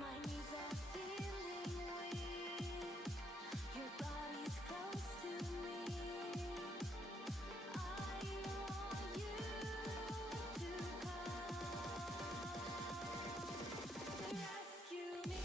My knees are feeling weak. Your body's close to me. I want you to come rescue me.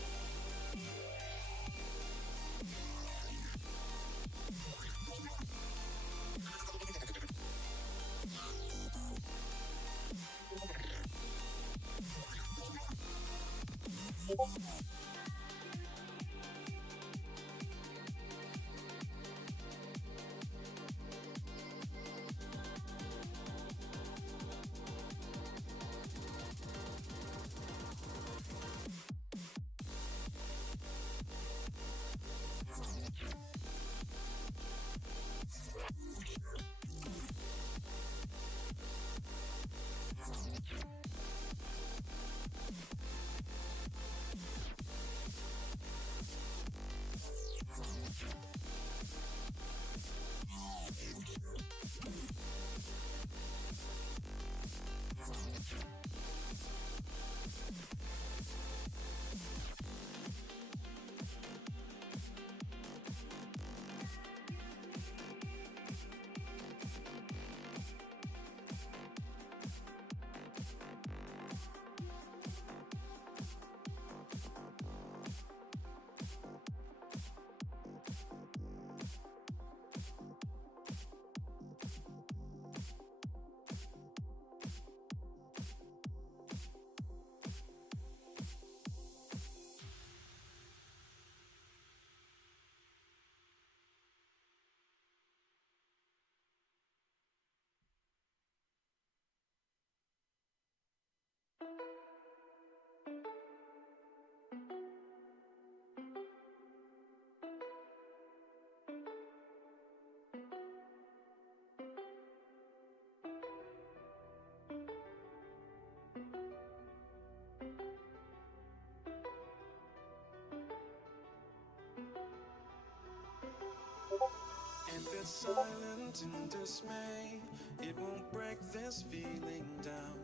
If it's silent in dismay, it won't break this feeling down.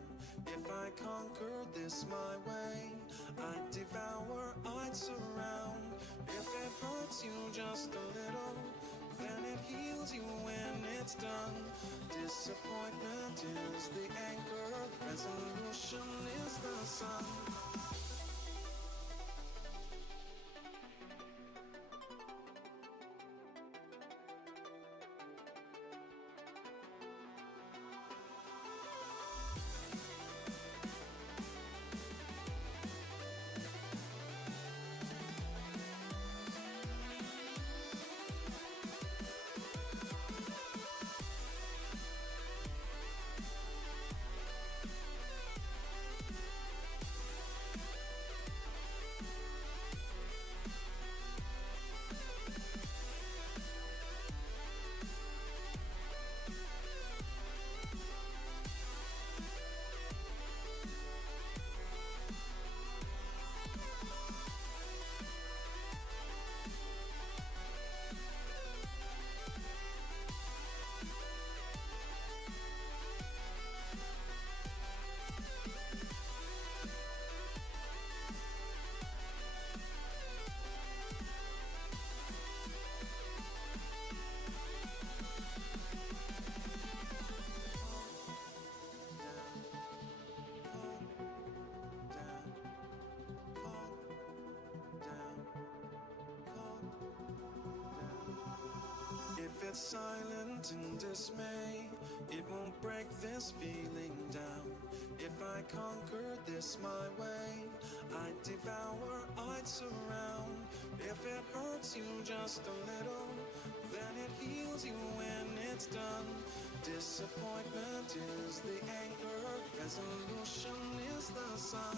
If I conquer this my way, I'd devour, I'd surround. If it hurts you just a little, then it heals you when it's done. Disappointment is the anchor, resolution is the sun. If it's silent in dismay, it won't break this feeling down. If I conquered this my way, I'd devour, I'd surround. If it hurts you just a little, then it heals you when it's done. Disappointment is the anchor, resolution is the sun.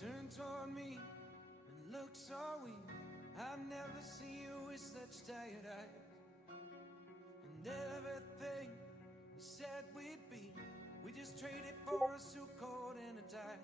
Turn toward me and look so weak. I've never seen you with such tired eyes. And everything we said we'd be, we just traded for a suit coat and a tie.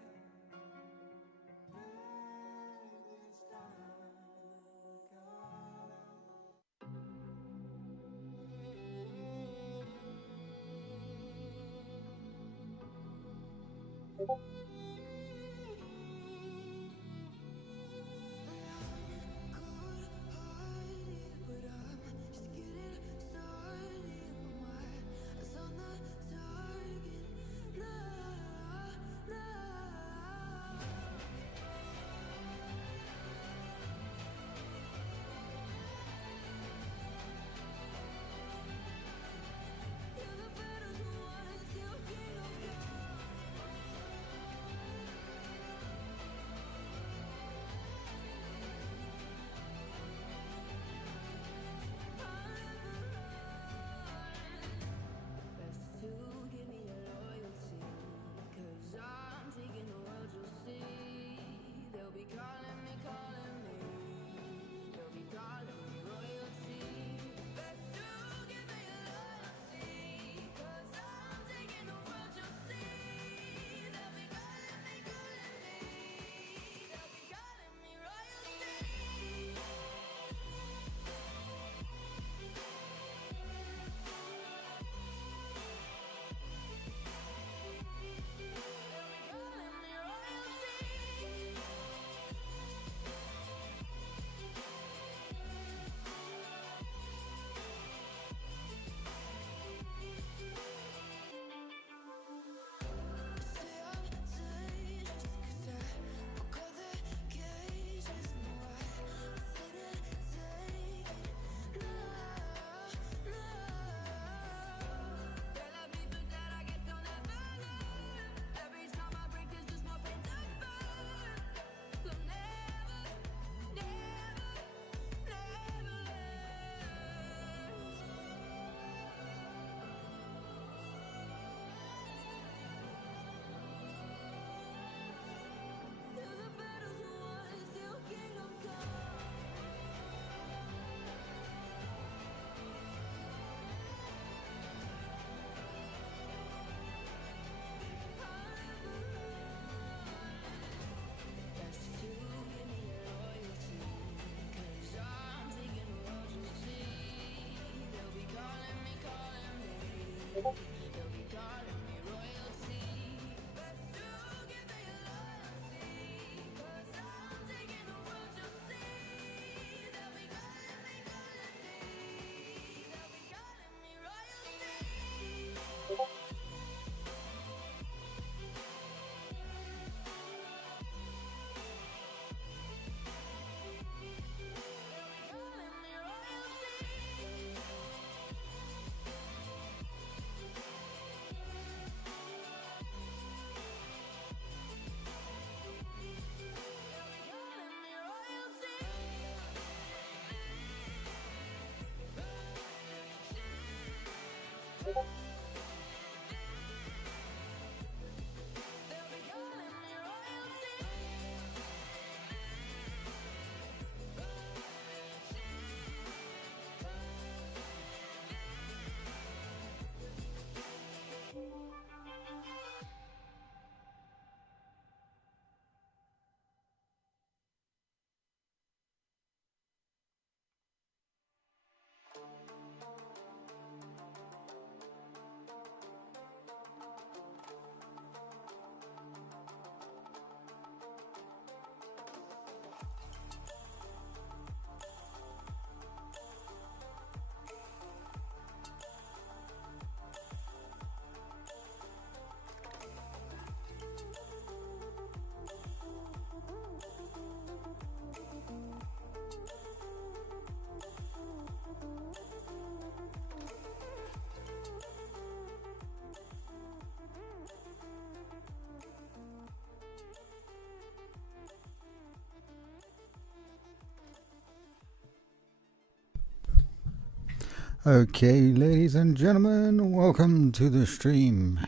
Okay, ladies and gentlemen, welcome to the stream.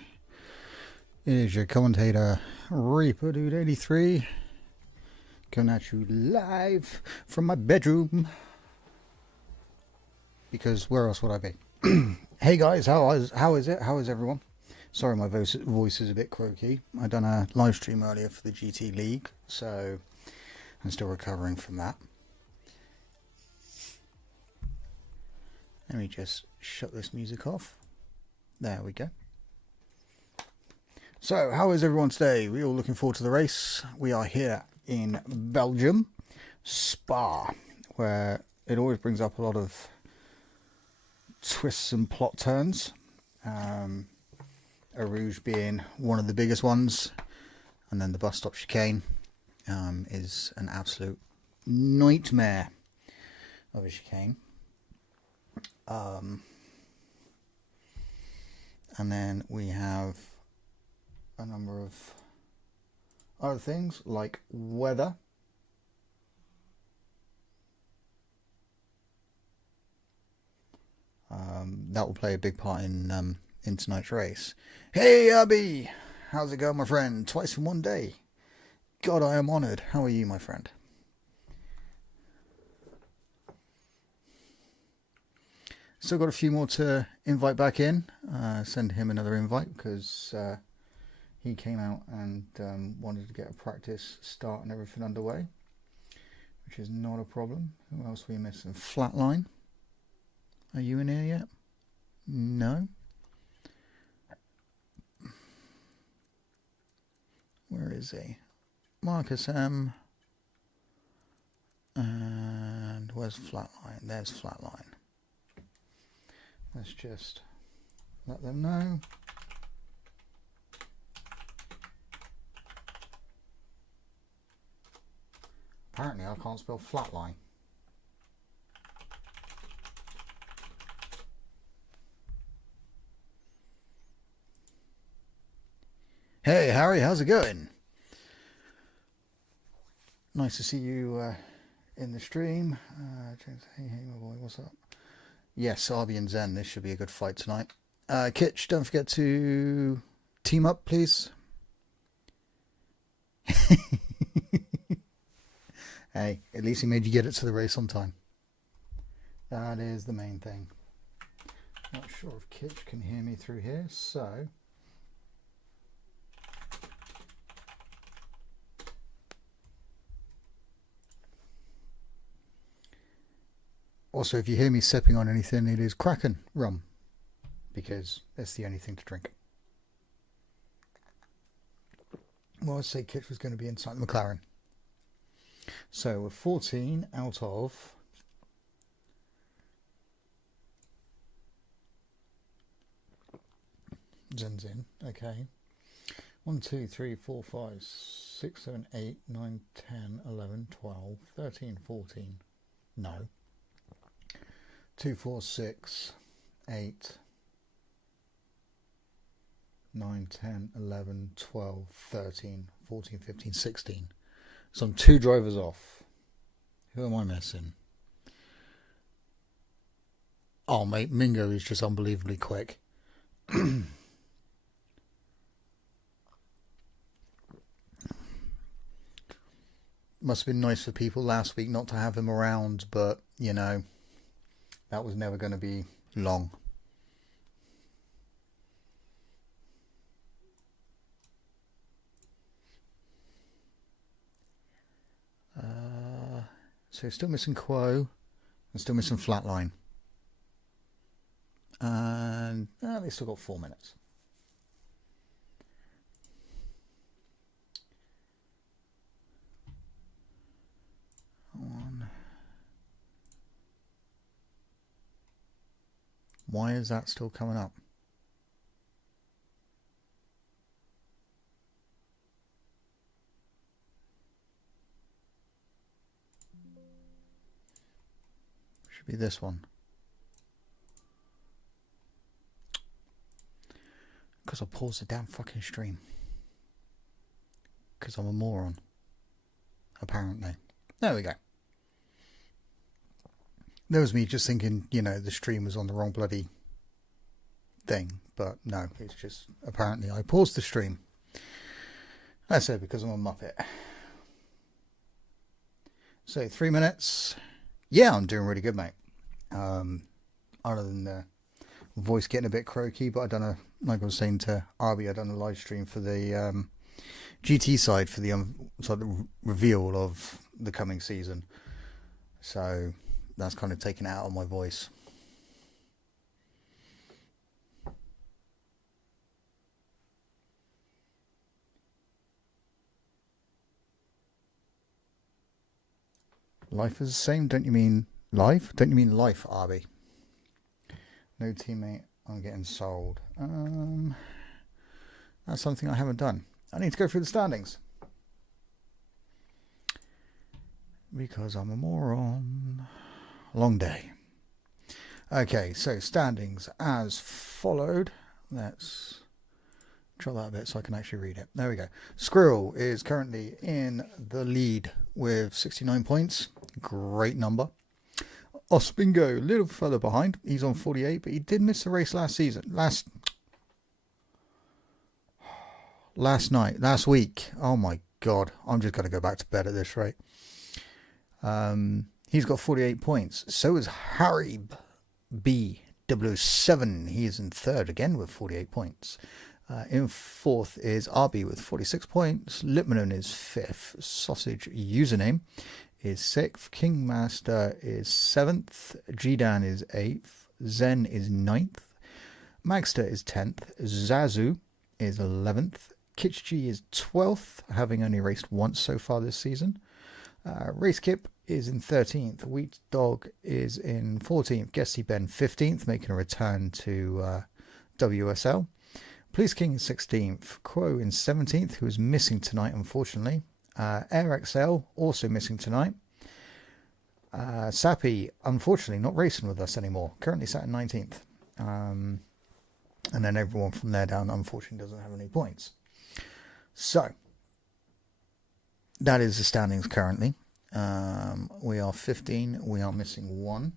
It is your commentator, Reaper Dude 83, coming at you live from my bedroom. Because where else would I be? Hey guys, how is it? How is everyone? Sorry, my voice is a bit croaky. I done a live stream earlier for the GT League, so I'm still recovering from that. Let me just shut this music off. There we go. So, how is everyone today? We all looking forward to the race. We are here in Belgium, Spa, where it always brings up a lot of twists and plot turns. Rouge being one of the biggest ones, and then the bus stop chicane is an absolute nightmare of a chicane. And then we have a number of other things like weather. That will play a big part in tonight's race. Hey Abby, how's it going, my friend? Twice in one day. God, I am honoured. How are you, my friend? Still got a few more to invite back in. Send him another invite because he came out and wanted to get a practice start and everything underway, which is not a problem. Who else are we missing? Flatline. Are you in here yet? No. Where is he? Marcus M. And where's Flatline? There's Flatline. Let's just let them know. Apparently I can't spell Flatline. Hey Harry, how's it going? Nice to see you in the stream. James, hey my boy, what's up? Yes, Arby and Zen, this should be a good fight tonight. Kitch, don't forget to team up, please. Hey, at least he made you get it to the race on time. That is the main thing. Not sure if Kitch can hear me through here, so... Also, if you hear me sipping on anything, it is Kraken rum, because that's the only thing to drink. Well, I say Kitch was going to be inside the McLaren. So we're 14 out of Zen's in, okay. 1, 2, 3, 4, 5, 6, 7, 8, 9, 10, 11, 12, 13, 14. No. 2, 4, 6, 8, 9, 10, 11, 12, 13, 14, 15, 16. So I'm 2 drivers off. Who am I missing? Oh, mate, Mingo is just unbelievably quick. Must have been nice for people last week not to have him around, but, you know, that was never going to be long. So still missing Quo and still missing Flatline. And they still got 4 minutes. Why is that still coming up? Should be this one. Because I paused the damn fucking stream. Because I'm a moron. Apparently. There we go. There was me just thinking, you know, the stream was on the wrong bloody thing. But no, it's just apparently I paused the stream. I said because I'm a muppet. So 3 minutes. Yeah, I'm doing really good, mate. Other than the voice getting a bit croaky, but like I was saying to Arby, I done a live stream for the GT side for the reveal of the coming season. So that's kind of taken it out of my voice. Life is the same. Don't you mean life? Don't you mean life, Arby? No teammate. I'm getting sold. That's something I haven't done. I need to go through the standings. Because I'm a moron. Long day. Okay, so standings as followed. Let's drop that a bit so I can actually read it. There we go. Squirrel is currently in the lead with 69 points. Great number. Ospingo, a little further behind. He's on 48, but he did miss the race last week. Oh my God. I'm just going to go back to bed at this rate. He's got 48 points. So is Harib B007. He is in third again with 48 points. In fourth is RB with 46 points. Lipmanon is fifth. Sausage username is sixth. King Master is seventh. Gdan is eighth. Zen is ninth. Magster is 10th. Zazu is 11th. Kitschg is 12th, having only raced once so far this season. Racekip is in 13th. Wheat Dog is in 14th. Guessy Ben 15th, making a return to WSL. Police King is 16th. Quo in 17th, who is missing tonight, unfortunately. AirXL also missing tonight. Sappy, unfortunately, not racing with us anymore. Currently sat in 19th. And then everyone from there down, unfortunately, doesn't have any points. So, that is the standings currently. We are 15. We are missing one.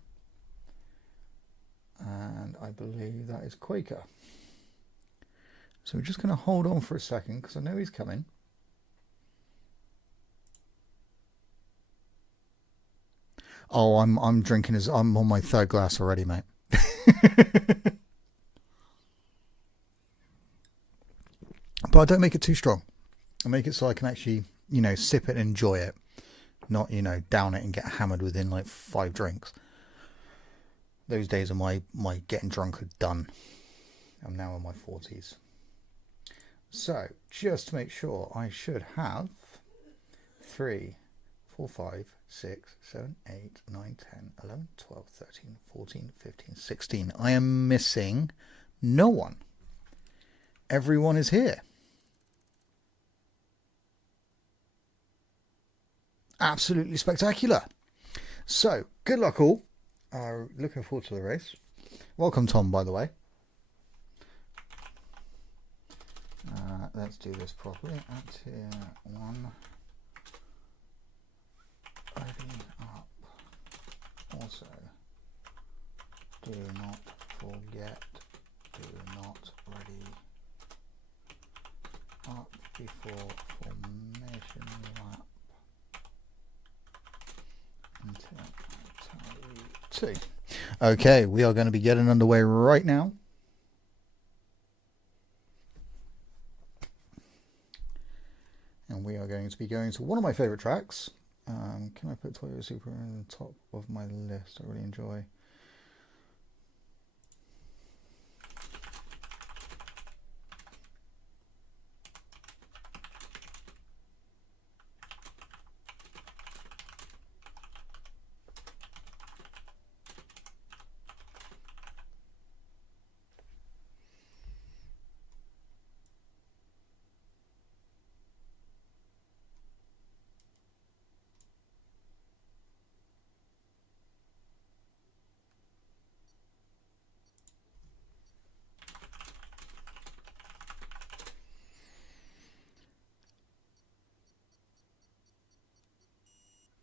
And I believe that is Quaker. So we're just going to hold on for a second because I know he's coming. Oh, I'm drinking I'm on my third glass already, mate. But I don't make it too strong. I make it so I can actually, sip it and enjoy it. Not, down it and get hammered within like 5 drinks. Those days of my getting drunk are done. I'm now in my 40s. So, just to make sure, I should have 3, 4, 5, 6, 7, 8, 9, 10, 11, 12, 13, 14, 15, 16. I am missing no one. Everyone is here. Absolutely spectacular. So, good luck all. Looking forward to the race. Welcome, Tom, by the way. Let's do this properly. At tier 1. Ready up. Also, do not forget, do not ready up before formation lap until I tell you to. Okay, we are going to be getting underway right now. And we are going to be going to one of my favourite tracks. Can I put Toyota Supra in the top of my list? I really enjoy.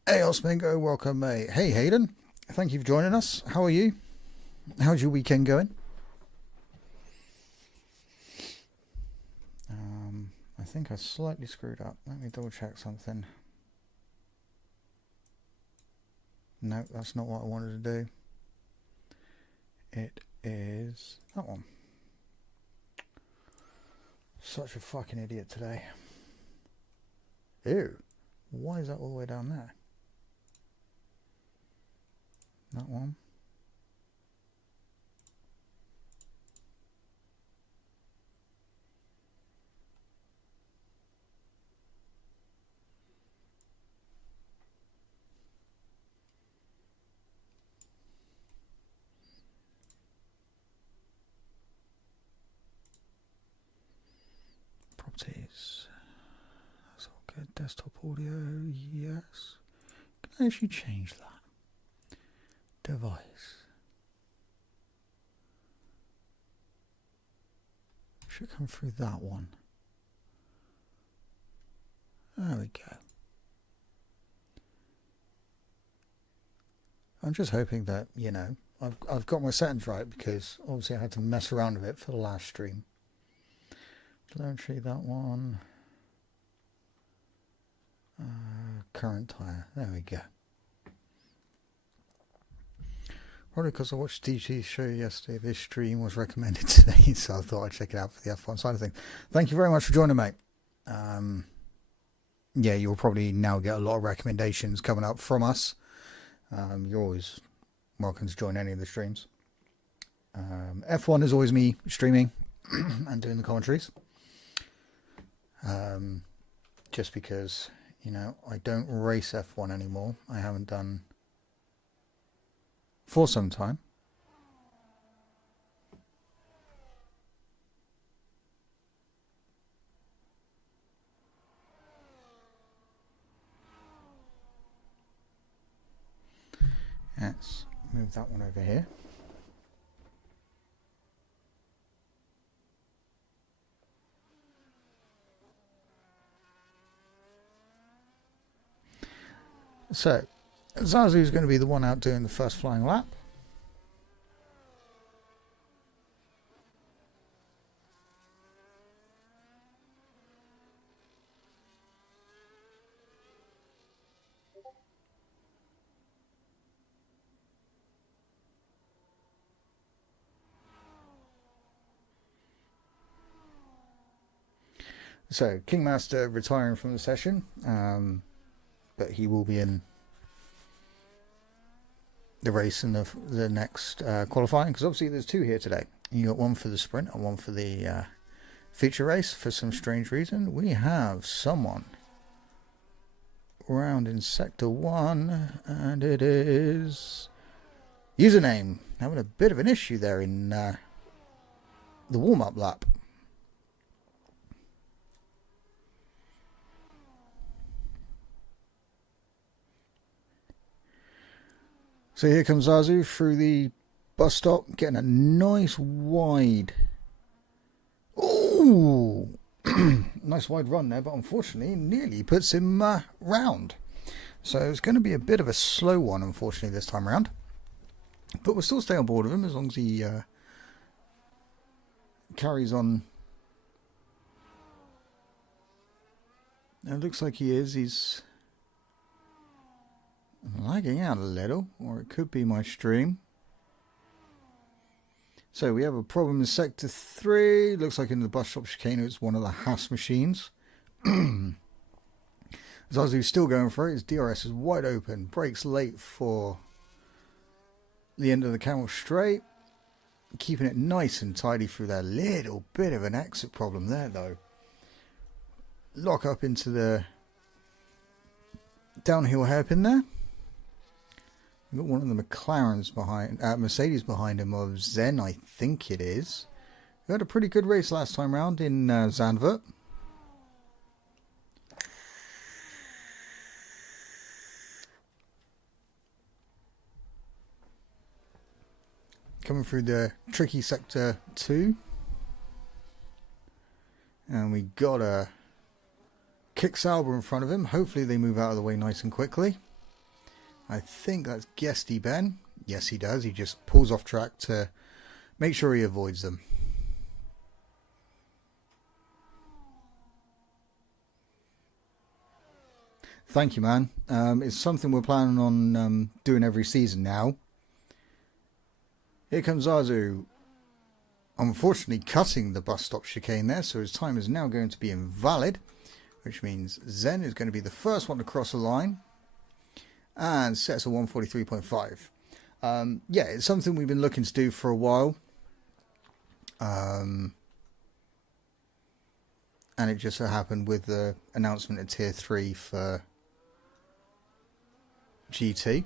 Hey, Osmingo, welcome, mate. Hey, Hayden. Thank you for joining us. How are you? How's your weekend going? I think I slightly screwed up. Let me double check something. No, that's not what I wanted to do. It is that one. Such a fucking idiot today. Ew. Why is that all the way down there? That one. Properties. That's all good. Desktop audio, yes. Can I actually change that? Device. Should come through that one. There we go. I'm just hoping that, you know, I've got my settings right, because obviously I had to mess around with it for the last stream. Telemetry, that one. Current tire. There we go. Probably because I watched DG's show yesterday. This stream was recommended today, so I thought I'd check it out for the F1 side of things. Thank you very much for joining, mate. Yeah, you'll probably now get a lot of recommendations coming up from us. You're always welcome to join any of the streams. F1 is always me streaming and doing the commentaries. Just because, you know, I don't race F1 anymore. I haven't done for some time. Let's move that one over here. So, Zazu's going to be the one out doing the first flying lap. So, King Magster retiring from the session, but he will be in the race in the next qualifying, because obviously there's two here today. You got one for the sprint and one for the feature race. For some strange reason, we have someone around in sector 1, and it is username having a bit of an issue there in the warm-up lap. So here comes Zazu through the bus stop, getting a nice wide. Ooh, nice wide run there, but unfortunately, nearly puts him round. So it's going to be a bit of a slow one, unfortunately, this time around. But we'll still stay on board with him as long as he carries on. It looks like he is. He's lagging out a little, or it could be my stream. So we have a problem in sector 3. Looks like in the bus stop chicane it's one of the Haas machines. Zazu's still going for it. His DRS is wide open. Brakes late for the end of the camel straight. Keeping it nice and tidy through that. Little bit of an exit problem there though. Lock up into the downhill hairpin there. We've got one of the McLarens behind, Mercedes behind him of Zen, I think it is. We had a pretty good race last time round in Zandvoort. Coming through the tricky sector 2. And we got a Kick Sauber in front of him. Hopefully they move out of the way nice and quickly. I think that's Guesty Ben. Yes, he does. He just pulls off track to make sure he avoids them. Thank you, man. It's something we're planning on doing every season now. Here comes Azu. Unfortunately, cutting the bus stop chicane there, so his time is now going to be invalid, which means Zen is going to be the first one to cross the line and sets a 143.5. Yeah, it's something we've been looking to do for a while. And it just so happened with the announcement of Tier 3 for GT.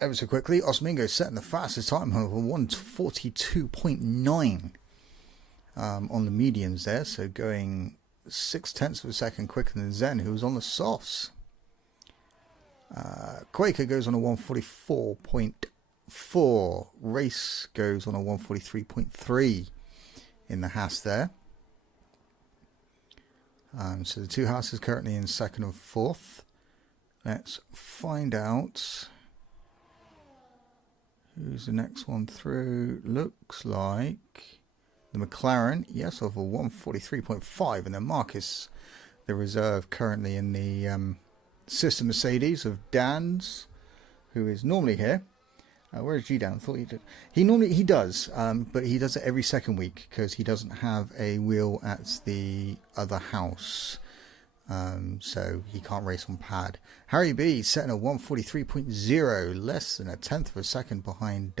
Ever so quickly, Osmingo setting the fastest time of a 142.9 on the mediums there, so going 0.6 of a second quicker than Zen, who was on the softs. Quaker goes on a 144.4. Race goes on a 143.3 in the Haas there. So the two Haas is currently in second and fourth. Let's find out who's the next one through. Looks like the McLaren, yes, of a 143.5, and then Marcus, the reserve, currently in the Sister Mercedes of Dan's, who is normally here. Where's G Dan? I thought he did. He does, but he does it every second week because he doesn't have a wheel at the other house, so he can't race on pad. Harry B setting a 143.0, less than 1/10 of a second behind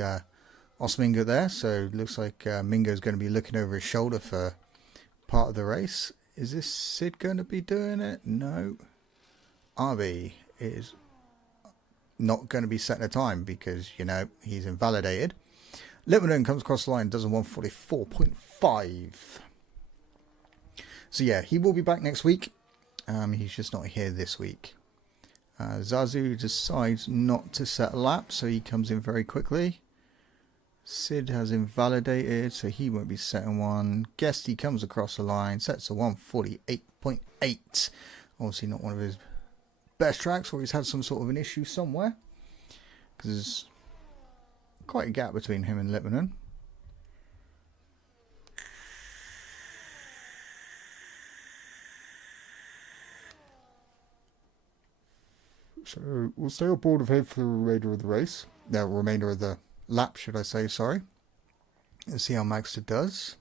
Osmingo there. So it looks like Mingo's going to be looking over his shoulder for part of the race. Is this Sid going to be doing it? No. RB is not going to be setting a time because, you know, he's invalidated. Littleton comes across the line, does a 144.5. So yeah, he will be back next week. He's just not here this week. Zazu decides not to set a lap, so he comes in very quickly. Sid has invalidated, so he won't be setting one. Guesty comes across the line, sets a 148.8. Obviously not one of his best tracks, or he's had some sort of an issue somewhere, because there's quite a gap between him and Lipmanen. So we'll stay on board with him for the remainder of the race. The remainder of the lap, should I say, sorry. Let's see how Magster does.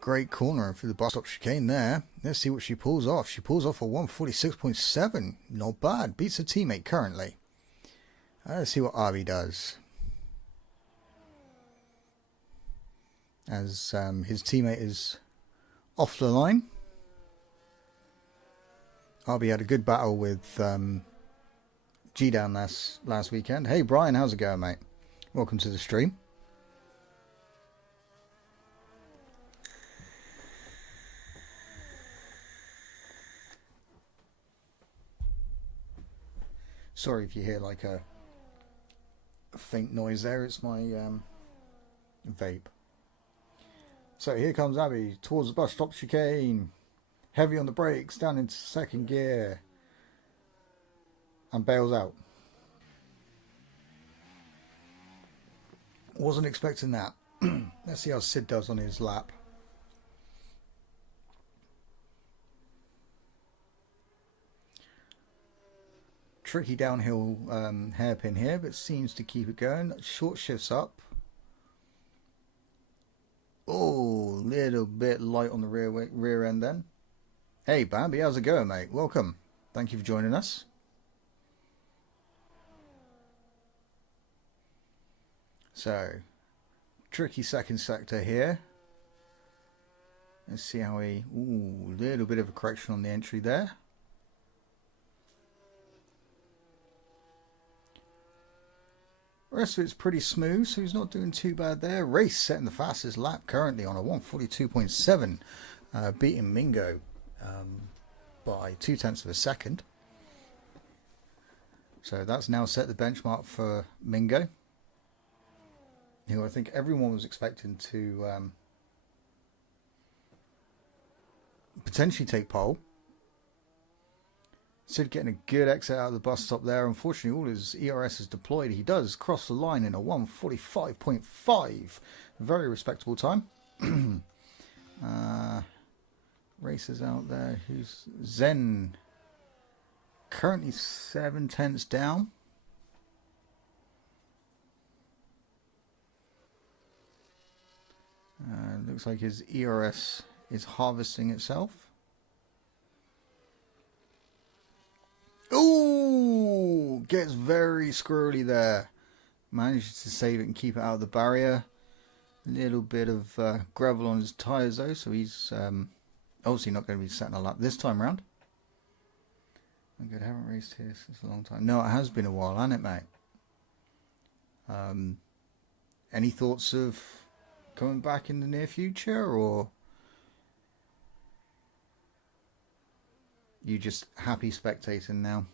Great corner for the bus stop chicane there. Let's see what she pulls off. She pulls off a 146.7. Not bad. Beats a teammate currently. Let's see what Arby does. As his teammate is off the line. Arby had a good battle with G-Down last weekend. Hey Brian, how's it going, mate? Welcome to the stream. Sorry if you hear like a faint noise there. It's my vape. So here comes Abby towards the bus stop chicane. Heavy on the brakes, down into second gear. And bails out. Wasn't expecting that. Let's see how Sid does on his lap. Tricky downhill hairpin here, but seems to keep it going. Short shifts up. Oh, little bit light on the rear end then. Hey Bambi, how's it going, mate? Welcome. Thank you for joining us. So, tricky second sector here. Let's see how he... Ooh, little bit of a correction on the entry there. The rest of it's pretty smooth, so he's not doing too bad there. Race setting the fastest lap currently on a 142.7, beating Mingo by 0.2 of a second. So that's now set the benchmark for Mingo, who I think everyone was expecting to potentially take pole. Sid getting a good exit out of the bus stop there. Unfortunately, all his ERS is deployed. He does cross the line in a 145.5. Very respectable time. racers out there. Who's Zen? Currently 7/10 down. Looks like his ERS is harvesting itself. Ooh, gets very squirrely there. Manages to save it and keep it out of the barrier. A little bit of gravel on his tyres though, so he's obviously not going to be setting a lap this time round. I'm good. I haven't raced here since a long time. No, it has been a while, hasn't it, mate? Any thoughts of coming back in the near future, or you just happy spectating now?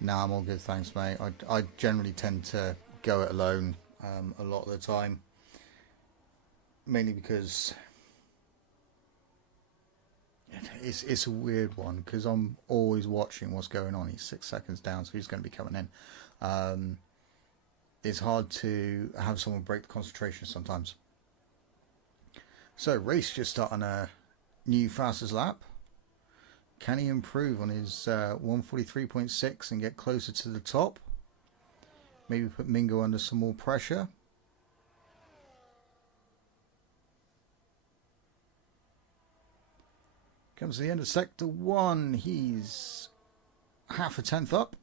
Nah, I'm all good, thanks, mate. I generally tend to go it alone a lot of the time, mainly because it's a weird one, because I'm always watching what's going on. He's 6 seconds down, so he's going to be coming in. It's hard to have someone break the concentration sometimes. So, race just starting a new fastest lap. Can he improve on his 143.6 and get closer to the top? Maybe put Mingo under some more pressure. Comes to the end of sector 1. He's half a tenth up.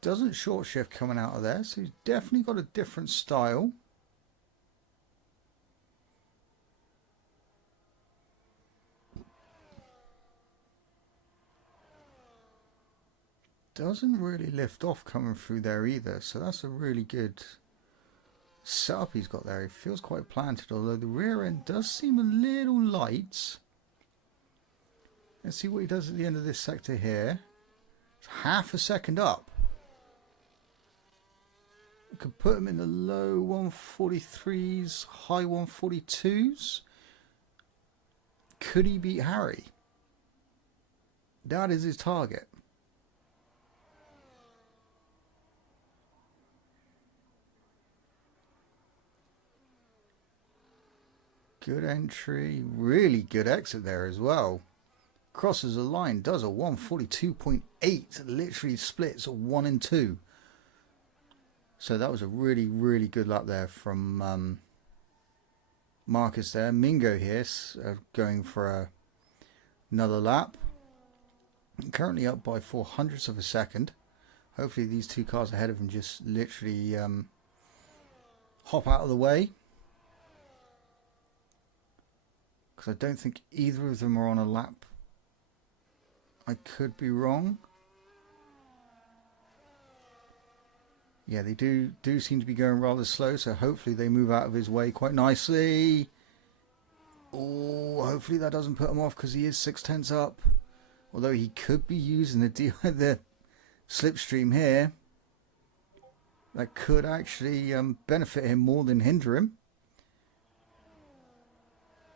Doesn't short shift coming out of there, so he's definitely got a different style. Doesn't really lift off coming through there either, so that's a really good setup he's got there. He feels quite planted, although the rear end does seem a little light. Let's see what he does at the end of this sector here. It's half a second up. We could put him in the low 143s, high 142s. Could he beat Harry? That is his target. Good entry, really good exit there as well. Crosses the line, does a 142.8, literally splits a 1 and 2. So that was a really, really good lap there from Marcus there. Mingo here going for another lap. Currently up by 0.04 of a second. Hopefully these two cars ahead of him just literally hop out of the way. Because I don't think either of them are on a lap. I could be wrong. Yeah, they do seem to be going rather slow, so hopefully they move out of his way quite nicely. Oh, hopefully that doesn't put him off, because he is 6/10 up. Although he could be using the slipstream here. That could actually benefit him more than hinder him.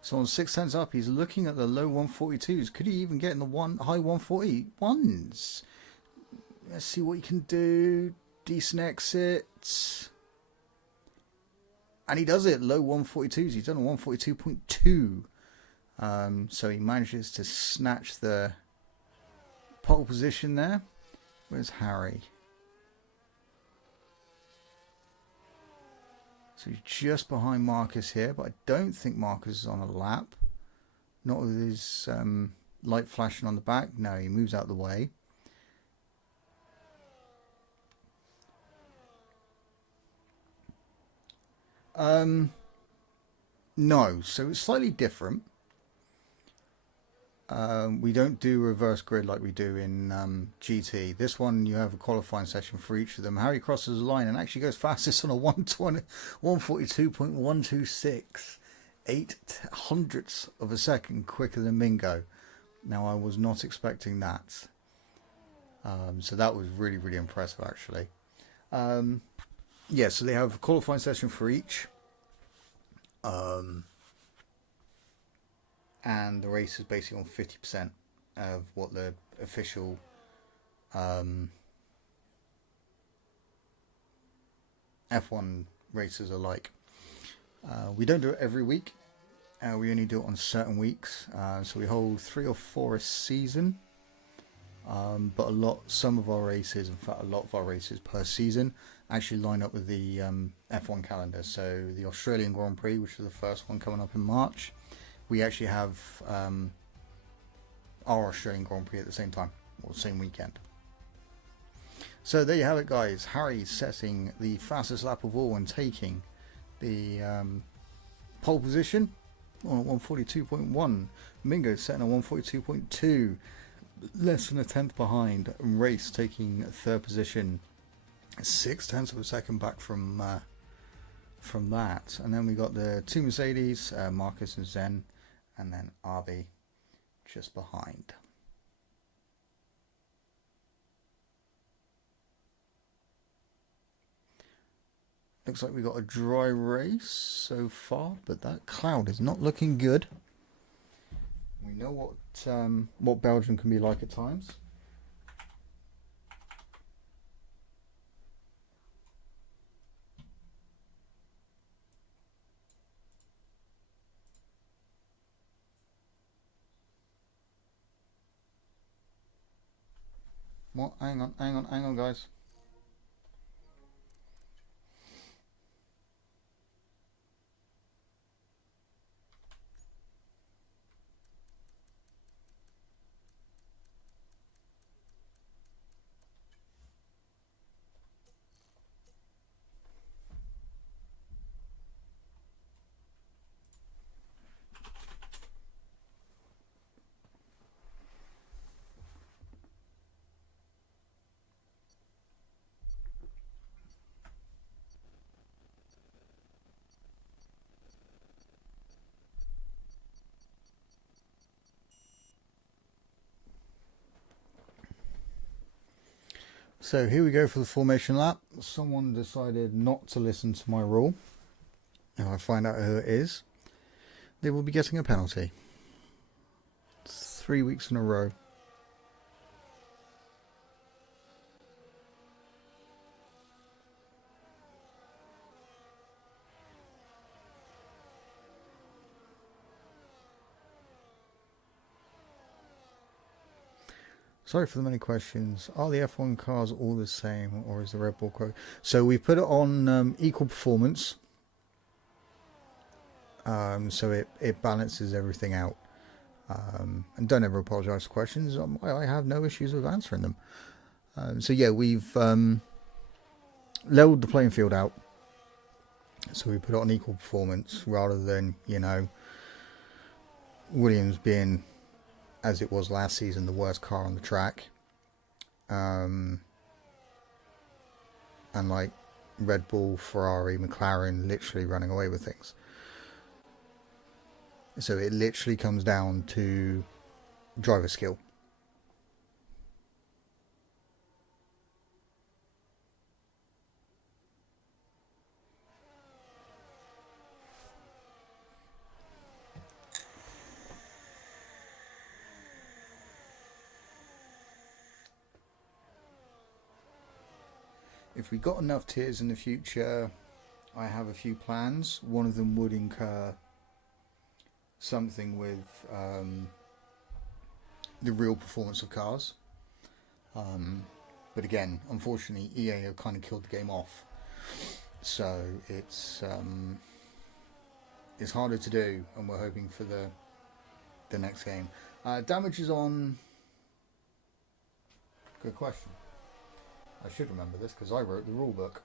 So on 6/10 up, he's looking at the low 142s. Could he even get in the high 141s? Let's see what he can do. Decent exit. And he does it. Low 142s. He's done a 142.2. So he manages to snatch the pole position there. Where's Harry? So he's just behind Marcus here, but I don't think Marcus is on a lap. Not with his light flashing on the back. No, he moves out of the way. No, so it's slightly different. We don't do reverse grid like we do in GT. This one you have a qualifying session for each of them. Harry crosses the line and actually goes fastest on a 142.126, 0.08 of a second quicker than Mingo. Now I was not expecting that. So that was really, really impressive actually. Yeah, so they have a qualifying session for each. and the race is basically on 50% of what the official F1 races are like. We don't do it every week. We only do it on certain weeks. So we hold 3 or 4 a season. But some of our races, in fact a lot of our races per season, actually line up with the F1 calendar. So the Australian Grand Prix, which is the first one coming up in March, we actually have our Australian Grand Prix at the same time, or same weekend. So there you have it, guys. Harry setting the fastest lap of all and taking the pole position on 142.1. Mingo setting on 142.2, less than a tenth behind. Race taking third position, 0.6 of a second back from that. And then we got the two Mercedes, Marcus and Zen, and then Arby just behind. Looks like we got a dry race so far, but that cloud is not looking good. We know what Belgium can be like at times. What? Hang on, guys. So here we go for the formation lap. Someone decided not to listen to my rule. If I find out who it is, they will be getting a penalty. 3 weeks in a row. Sorry for the many questions. Are the F1 cars all the same, or is the Red Bull quote? So we put it on equal performance. So it balances everything out. And don't ever apologise for questions. I have no issues with answering them. So yeah, we've leveled the playing field out. So we put it on equal performance rather than, Williams being, as it was last season, the worst car on the track. And like Red Bull, Ferrari, McLaren literally running away with things. So it literally comes down to driver skill. If we got enough tiers in the future, I have a few plans. One of them would incur something with the real performance of cars. But again, unfortunately, EA have kind of killed the game off. So it's harder to do, and we're hoping for the next game. Damage is on. Good question. I should remember this because I wrote the rule book.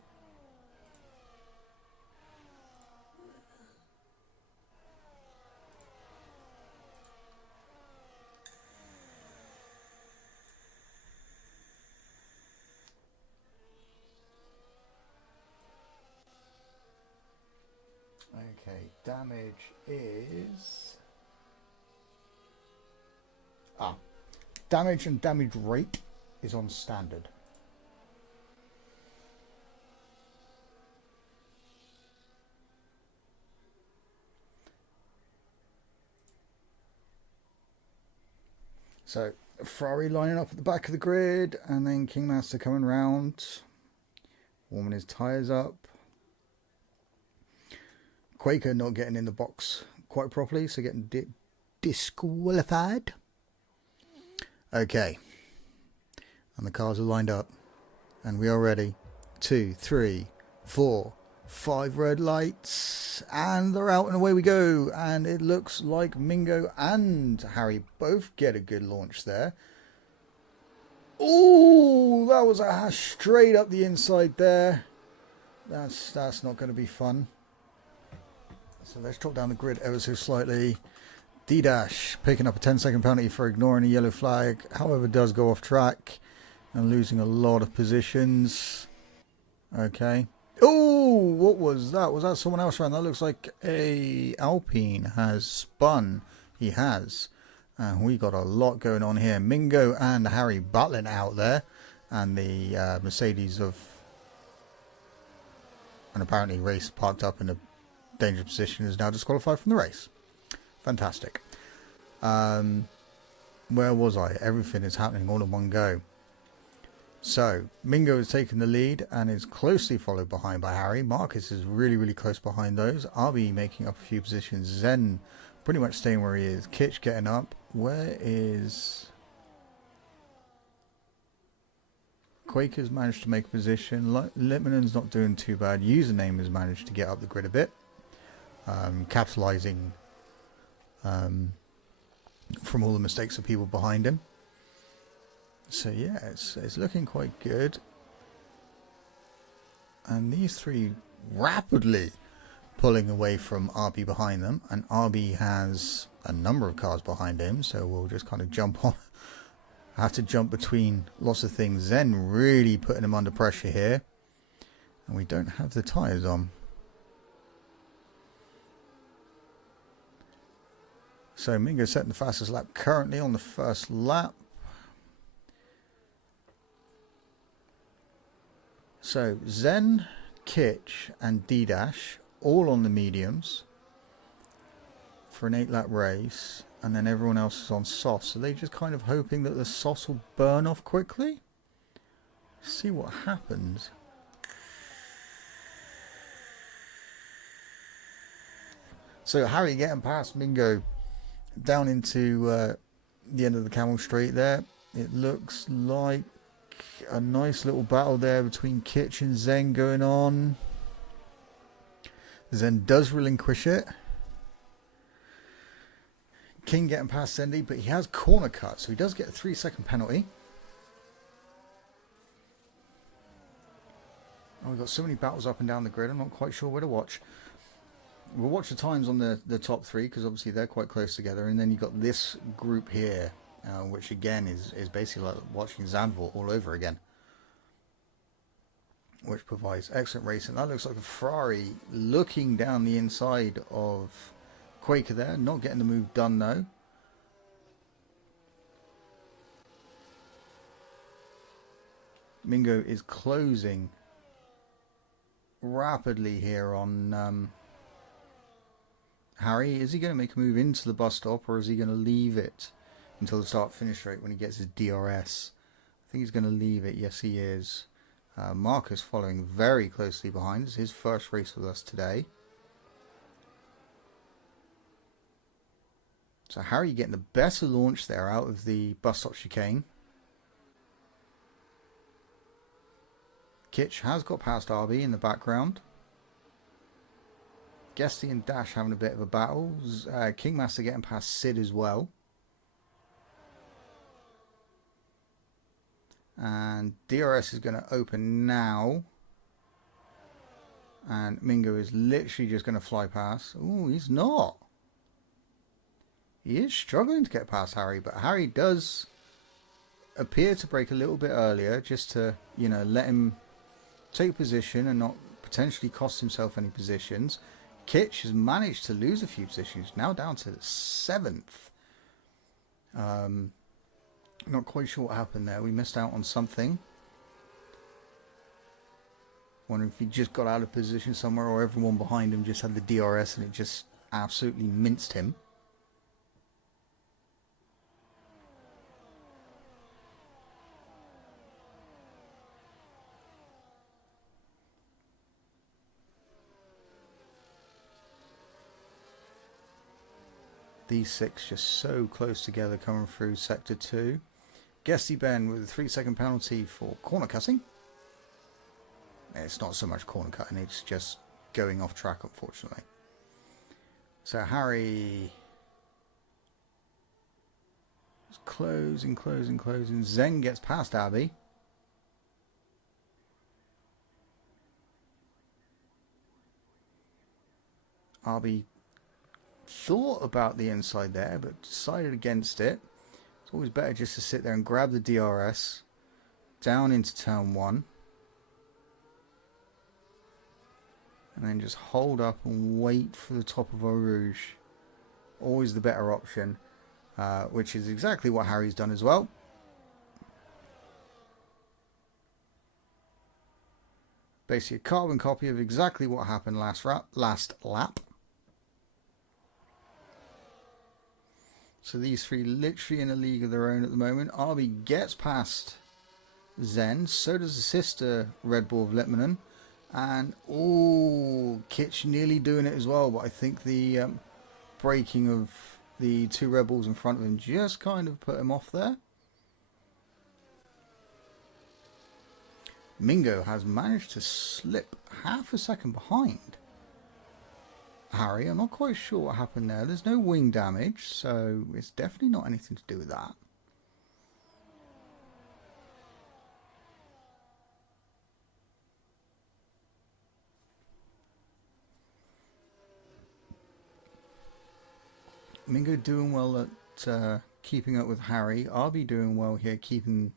Okay, damage is... damage and damage rate is on standard. So Ferrari lining up at the back of the grid, and then Kingmaster coming round, warming his tyres up. Quaker not getting in the box quite properly, so getting disqualified. Okay, and the cars are lined up, and we are ready. 2, 3, 4, 5 red lights, and they're out and away we go. And it looks like Mingo and Harry both get a good launch there. Oh, that was a straight up the inside there. That's not going to be fun. So let's drop down the grid ever so slightly. D-Dash picking up a 10-second penalty for ignoring a yellow flag. However, does go off track and losing a lot of positions. Okay. Oh, what was that? Was that someone else around? That looks like a Alpine has spun. He has. And we got a lot going on here. Mingo and Harry battling out there. And the Mercedes of... And apparently race parked up in a dangerous position is now disqualified from the race. Fantastic. Where was I? Everything is happening all in one go. So Mingo has taken the lead and is closely followed behind by Harry. Marcus is really close behind those. RB making up a few positions. Zen pretty much staying where he is. Kitch getting up. Where is... Quaker's managed to make a position. Litmanen's not doing too bad. Username has managed to get up the grid a bit. Capitalizing from all the mistakes of people behind him. So yeah, it's looking quite good. And these three rapidly pulling away from RB behind them. And RB has a number of cars behind him, so we'll just kind of jump on. I have to jump between lots of things. Zen really putting him under pressure here. And we don't have the tyres on. So Mingo setting the fastest lap currently on the first lap. So Zen, Kitch and D-Dash all on the mediums for an 8-lap race. And then everyone else is on SOS. So they're just kind of hoping that the SOS will burn off quickly. See what happens. So Harry getting past Mingo down into the end of the Camel Straight there. It looks like a nice little battle there between Kitch and Zen going on. Zen does relinquish it. King getting past Sendy, but he has corner cut, so he does get a 3-second penalty. Oh, we've got so many battles up and down the grid, I'm not quite sure where to watch. We'll watch the times on the top three, because obviously they're quite close together. And then you've got this group here, which again is basically like watching Zandvoort all over again. Which provides excellent racing. That looks like a Ferrari looking down the inside of Quaker there. Not getting the move done though. Mingo is closing rapidly here on... Harry, is he going to make a move into the bus stop, or is he going to leave it until the start-finish straight when he gets his DRS? I think he's going to leave it. Yes, he is. Marcus following very closely behind. It's his first race with us today. So Harry getting the better launch there out of the bus stop chicane. Kitch has got past RB in the background. Guesty and Dash having a bit of a battle. Kingmaster getting past Sid as well. And DRS is going to open now. And Mingo is literally just going to fly past. Oh, he's not. He is struggling to get past Harry, but Harry does appear to brake a little bit earlier just to, you know, let him take position and not potentially cost himself any positions. Kitch has managed to lose a few positions, now down to 7th. Not quite sure what happened there. We missed out on something. Wondering if he just got out of position somewhere, or everyone behind him just had the DRS and it just absolutely minced him. These six just so close together coming through sector 2. Guesty Ben with a 3-second penalty for corner cutting. It's not so much corner cutting, it's just going off track, unfortunately. So Harry is closing. Zen gets past Abby. Abby thought about the inside there, but decided against it. It's always better just to sit there and grab the DRS down into turn 1. And then just hold up and wait for the top of Eau Rouge. Always the better option, which is exactly what Harry's done as well. Basically a carbon copy of exactly what happened last lap. So these three literally in a league of their own at the moment. Arby gets past Zen. So does the sister Red Bull of Littmanen. And, oh, Kitch nearly doing it as well. But I think the braking of the two Red Bulls in front of him just kind of put him off there. Mingo has managed to slip half a second behind Harry. I'm not quite sure what happened there. There's no wing damage, so it's definitely not anything to do with that. Mingo doing well at keeping up with Harry. Arby doing well here, keeping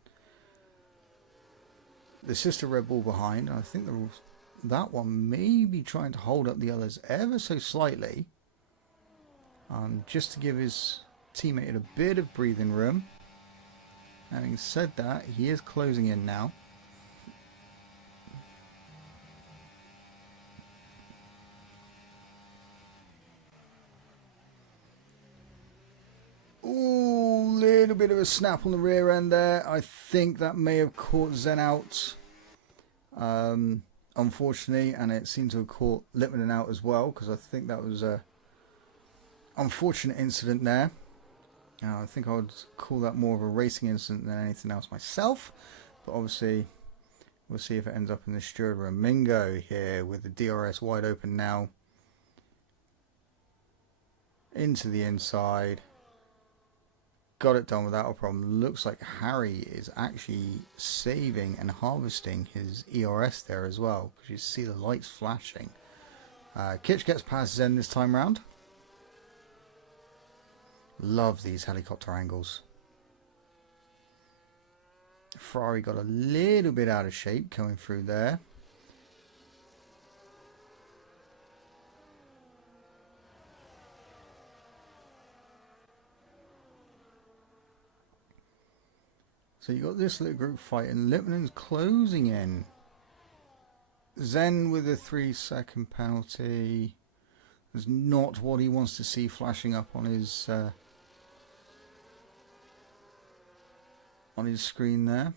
the sister Red Bull behind. I think that one may be trying to hold up the others ever so slightly, just to give his teammate a bit of breathing room. Having said that, he is closing in now. Ooh, little bit of a snap on the rear end there. I think that may have caught Zen out, unfortunately, and it seemed to have caught Littmanen out as well, because I think that was a unfortunate incident there. I think I would call that more of a racing incident than anything else myself, but obviously we'll see if it ends up in the steward room. Mingo here with the DRS wide open now, into the inside. Got it done without a problem. Looks like Harry is actually saving and harvesting his ERS there as well, because you see the lights flashing. Kitch gets past Zen this time round. Love these helicopter angles. Ferrari got a little bit out of shape coming through there. So you got this little group fight, and Littmanen's closing in. Zen with a 3-second penalty. Is not what he wants to see flashing up on his screen there.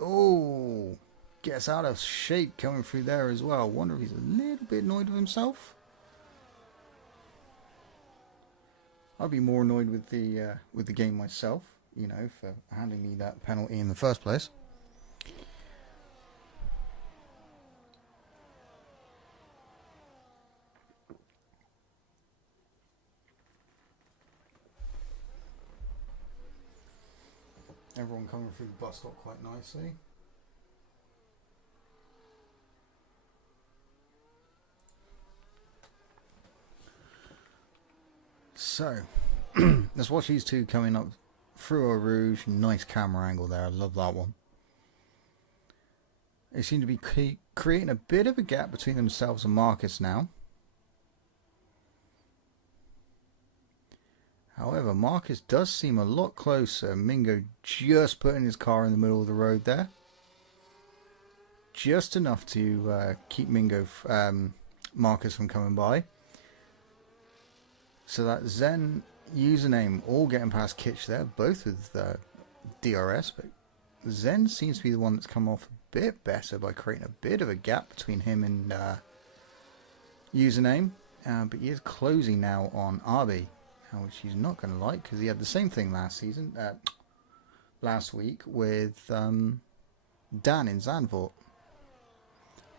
Oh, gets out of shape coming through there as well. Wonder if he's a little bit annoyed with himself. I'd be more annoyed with the game myself, you know, for handing me that penalty in the first place. Everyone coming through the bus stop quite nicely. So, let's watch these two coming up through Eau Rouge. Nice camera angle there. I love that one. They seem to be creating a bit of a gap between themselves and Marcus now. However, Marcus does seem a lot closer. Mingo just putting his car in the middle of the road there. Just enough to keep Marcus from coming by. So that Zen username all getting past Kitch there, both with DRS, but Zen seems to be the one that's come off a bit better by creating a bit of a gap between him and username. But he is closing now on Arby. which he's not going to like because he had the same thing last week with Dan in Zandvoort.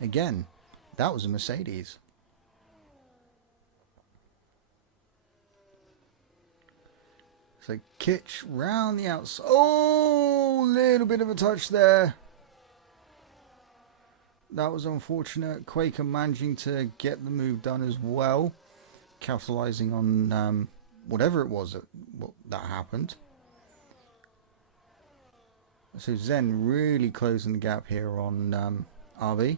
Again, that was a Mercedes. So Kitch round the outside. Oh, little bit of a touch there. That was unfortunate. Quaker managing to get the move done as well, capitalizing on whatever it was that happened. So Zen really closing the gap here on RB.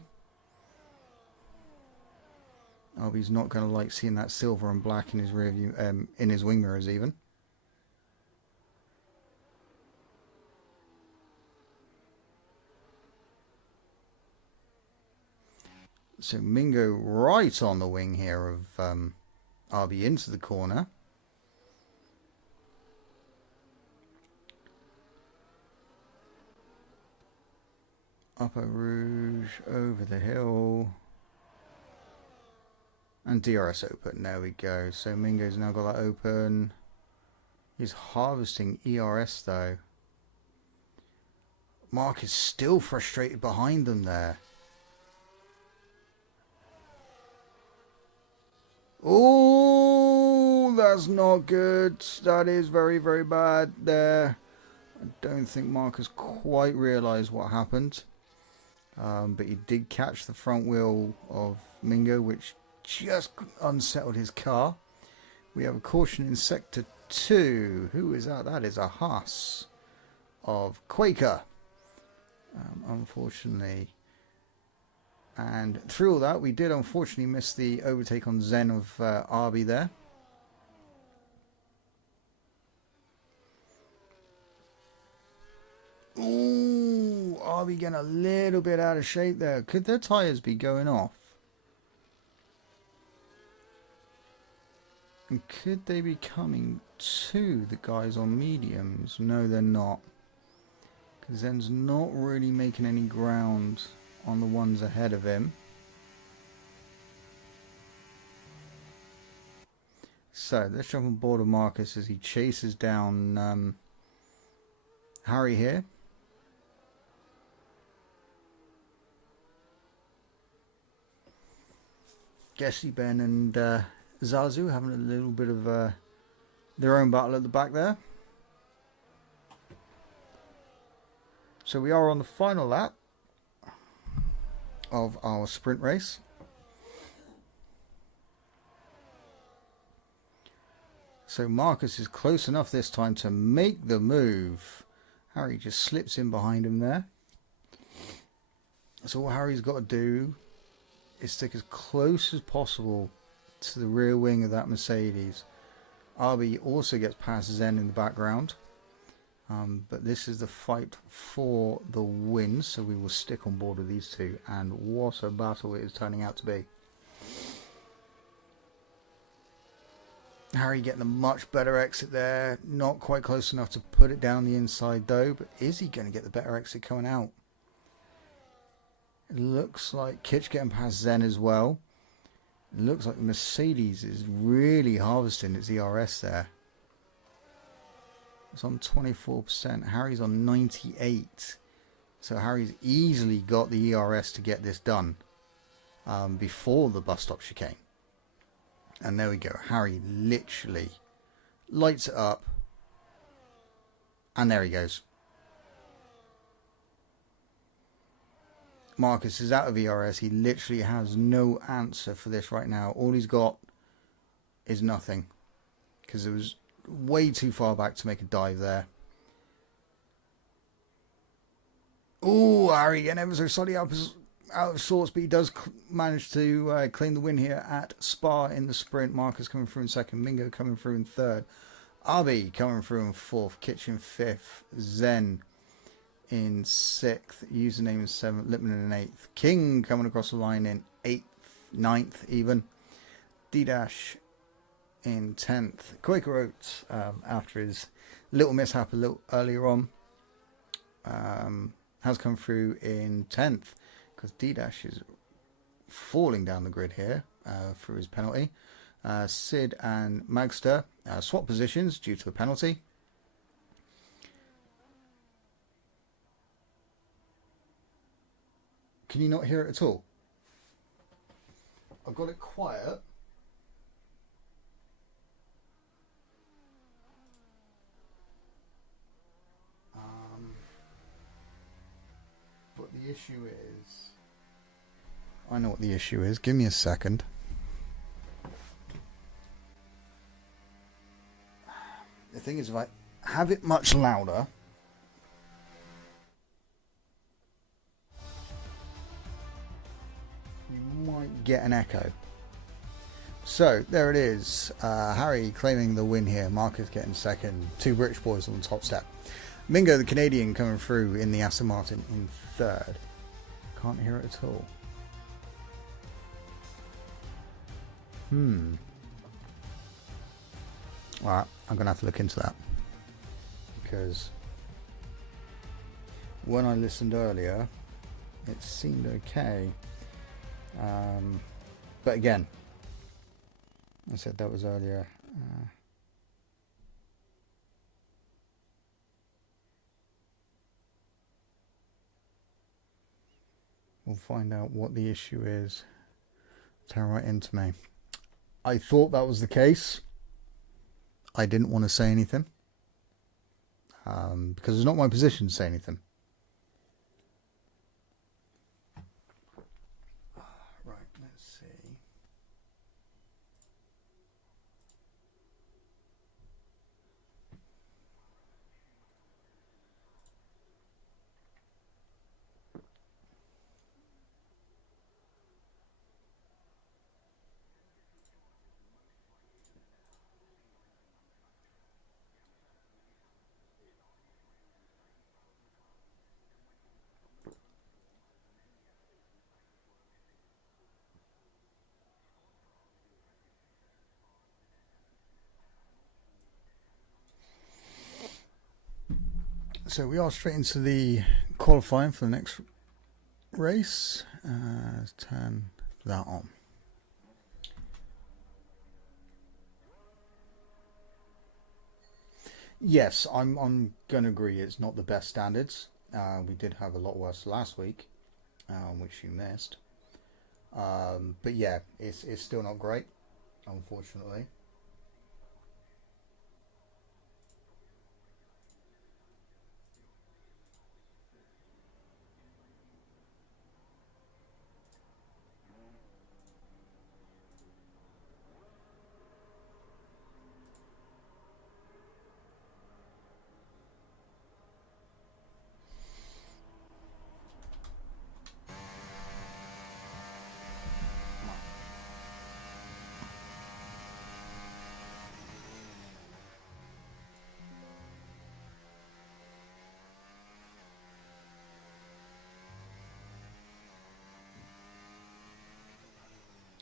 RB's not going to like seeing that silver and black in his rear view, in his wing mirrors even. So Mingo right on the wing here of RB into the corner. Upper Rouge over the hill. And DRS open. There we go. So Mingo's now got that open. He's harvesting ERS though. Mark is still frustrated behind them there. Oh, that's not good. That is very, very bad there. I don't think Mark has quite realised what happened. But he did catch the front wheel of Mingo, which just unsettled his car. We have a caution in Sector 2. Who is that? That is a Haas of Quaker. Unfortunately. And through all that, we did unfortunately miss the overtake on Zen of RB there. Ooh, RB getting a little bit out of shape there. Could their tyres be going off? And could they be coming to the guys on mediums? No, they're not. Because Zen's not really making any ground on the ones ahead of him. So let's jump on board of Marcus as he chases down Harry here. Gessie, Ben and Zazu having a little bit of their own battle at the back there. So we are on the final lap of our sprint race. So Marcus is close enough this time to make the move. Harry just slips in behind him there. So what Harry's got to do is stick as close as possible to the rear wing of that Mercedes. RB also gets past Zen in the background. But this is the fight for the win, so we will stick on board with these two. And what a battle it is turning out to be. Harry getting a much better exit there. Not quite close enough to put it down the inside though. But is he going to get the better exit coming out? It looks like Kitch getting past Zen as well. It looks like Mercedes is really harvesting its ERS there. It's on 24%. Harry's on 98%. So Harry's easily got the ERS to get this done before the bus stop chicane. And there we go. Harry literally lights it up. And there he goes. Marcus is out of ERS. He literally has no answer for this right now. All he's got is nothing. Because it was way too far back to make a dive there. Oh, Harry getting ever so slightly out of sorts, but he does manage to claim the win here at Spa in the sprint. Marcus coming through in second, Mingo coming through in third, RB coming through in fourth, Kitchen fifth, Zen in sixth, username in seventh, Lipman in eighth, King coming across the line in eighth, ninth even, D-Dash in 10th. Quaker Oats, after his little mishap a little earlier on, has come through in 10th because D-Dash is falling down the grid here through his penalty. Sid and Magster swap positions due to the penalty. Can you not hear it at all? I've got it quiet. But the issue is... I know what the issue is. Give me a second. The thing is, if I have it much louder... you might get an echo. So, there it is. Harry claiming the win here. Marcus getting second. Two British boys on the top step. Mingo, the Canadian, coming through in the Aston Martin in third. Can't hear it at all. Alright, I'm going to have to look into that. Because when I listened earlier, it seemed okay. But again, I said that was earlier. We'll find out what the issue is. Tear right into me. I thought that was the case. I didn't want to say anything. Because it's not my position to say anything. Right, let's see. So we are straight into the qualifying for the next race. Let's turn that on. Yes, I'm going to agree it's not the best standards. We did have a lot worse last week, which you missed. But yeah, it's still not great, unfortunately.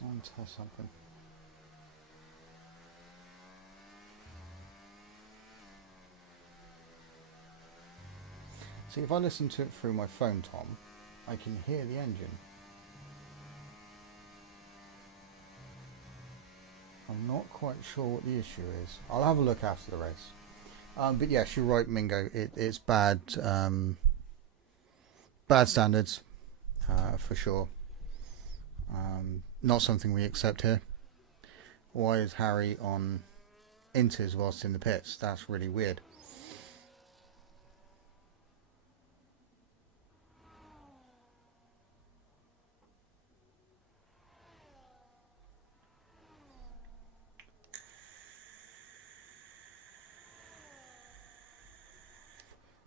I'll test something. See, if I listen to it through my phone, Tom, I can hear the engine. I'm not quite sure what the issue is. I'll have a look after the race. But yes, you're right, Mingo. It's bad, bad standards, for sure. Not something we accept here. Why is Harry on inters whilst in the pits? That's really weird.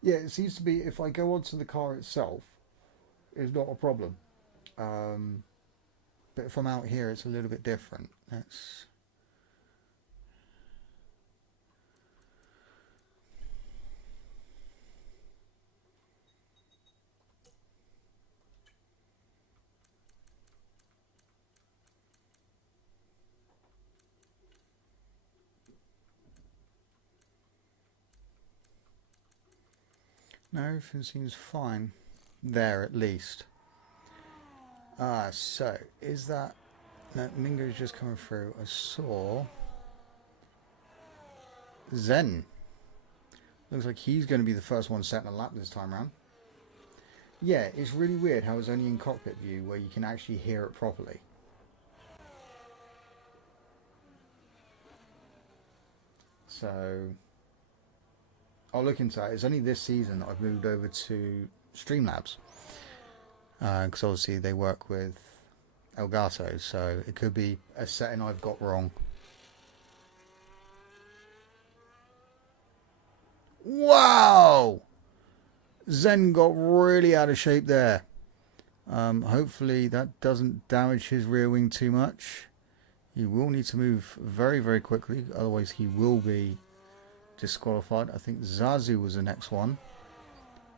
Yeah, it seems to be if I go onto the car itself, it's not a problem. But from out here, it's a little bit different. That's... No, everything seems fine. There, at least. So, is that... No, Mingo's just coming through. I saw... Zen. Looks like he's going to be the first one setting a lap this time around. Yeah, it's really weird how it's only in cockpit view where you can actually hear it properly. So, I'll look into that. It's only this season that I've moved over to Streamlabs. Because obviously they work with Elgato, so it could be a setting I've got wrong. Wow! Zen got really out of shape there. Hopefully that doesn't damage his rear wing too much. He will need to move very, very quickly, otherwise he will be disqualified. I think Zazu was the next one.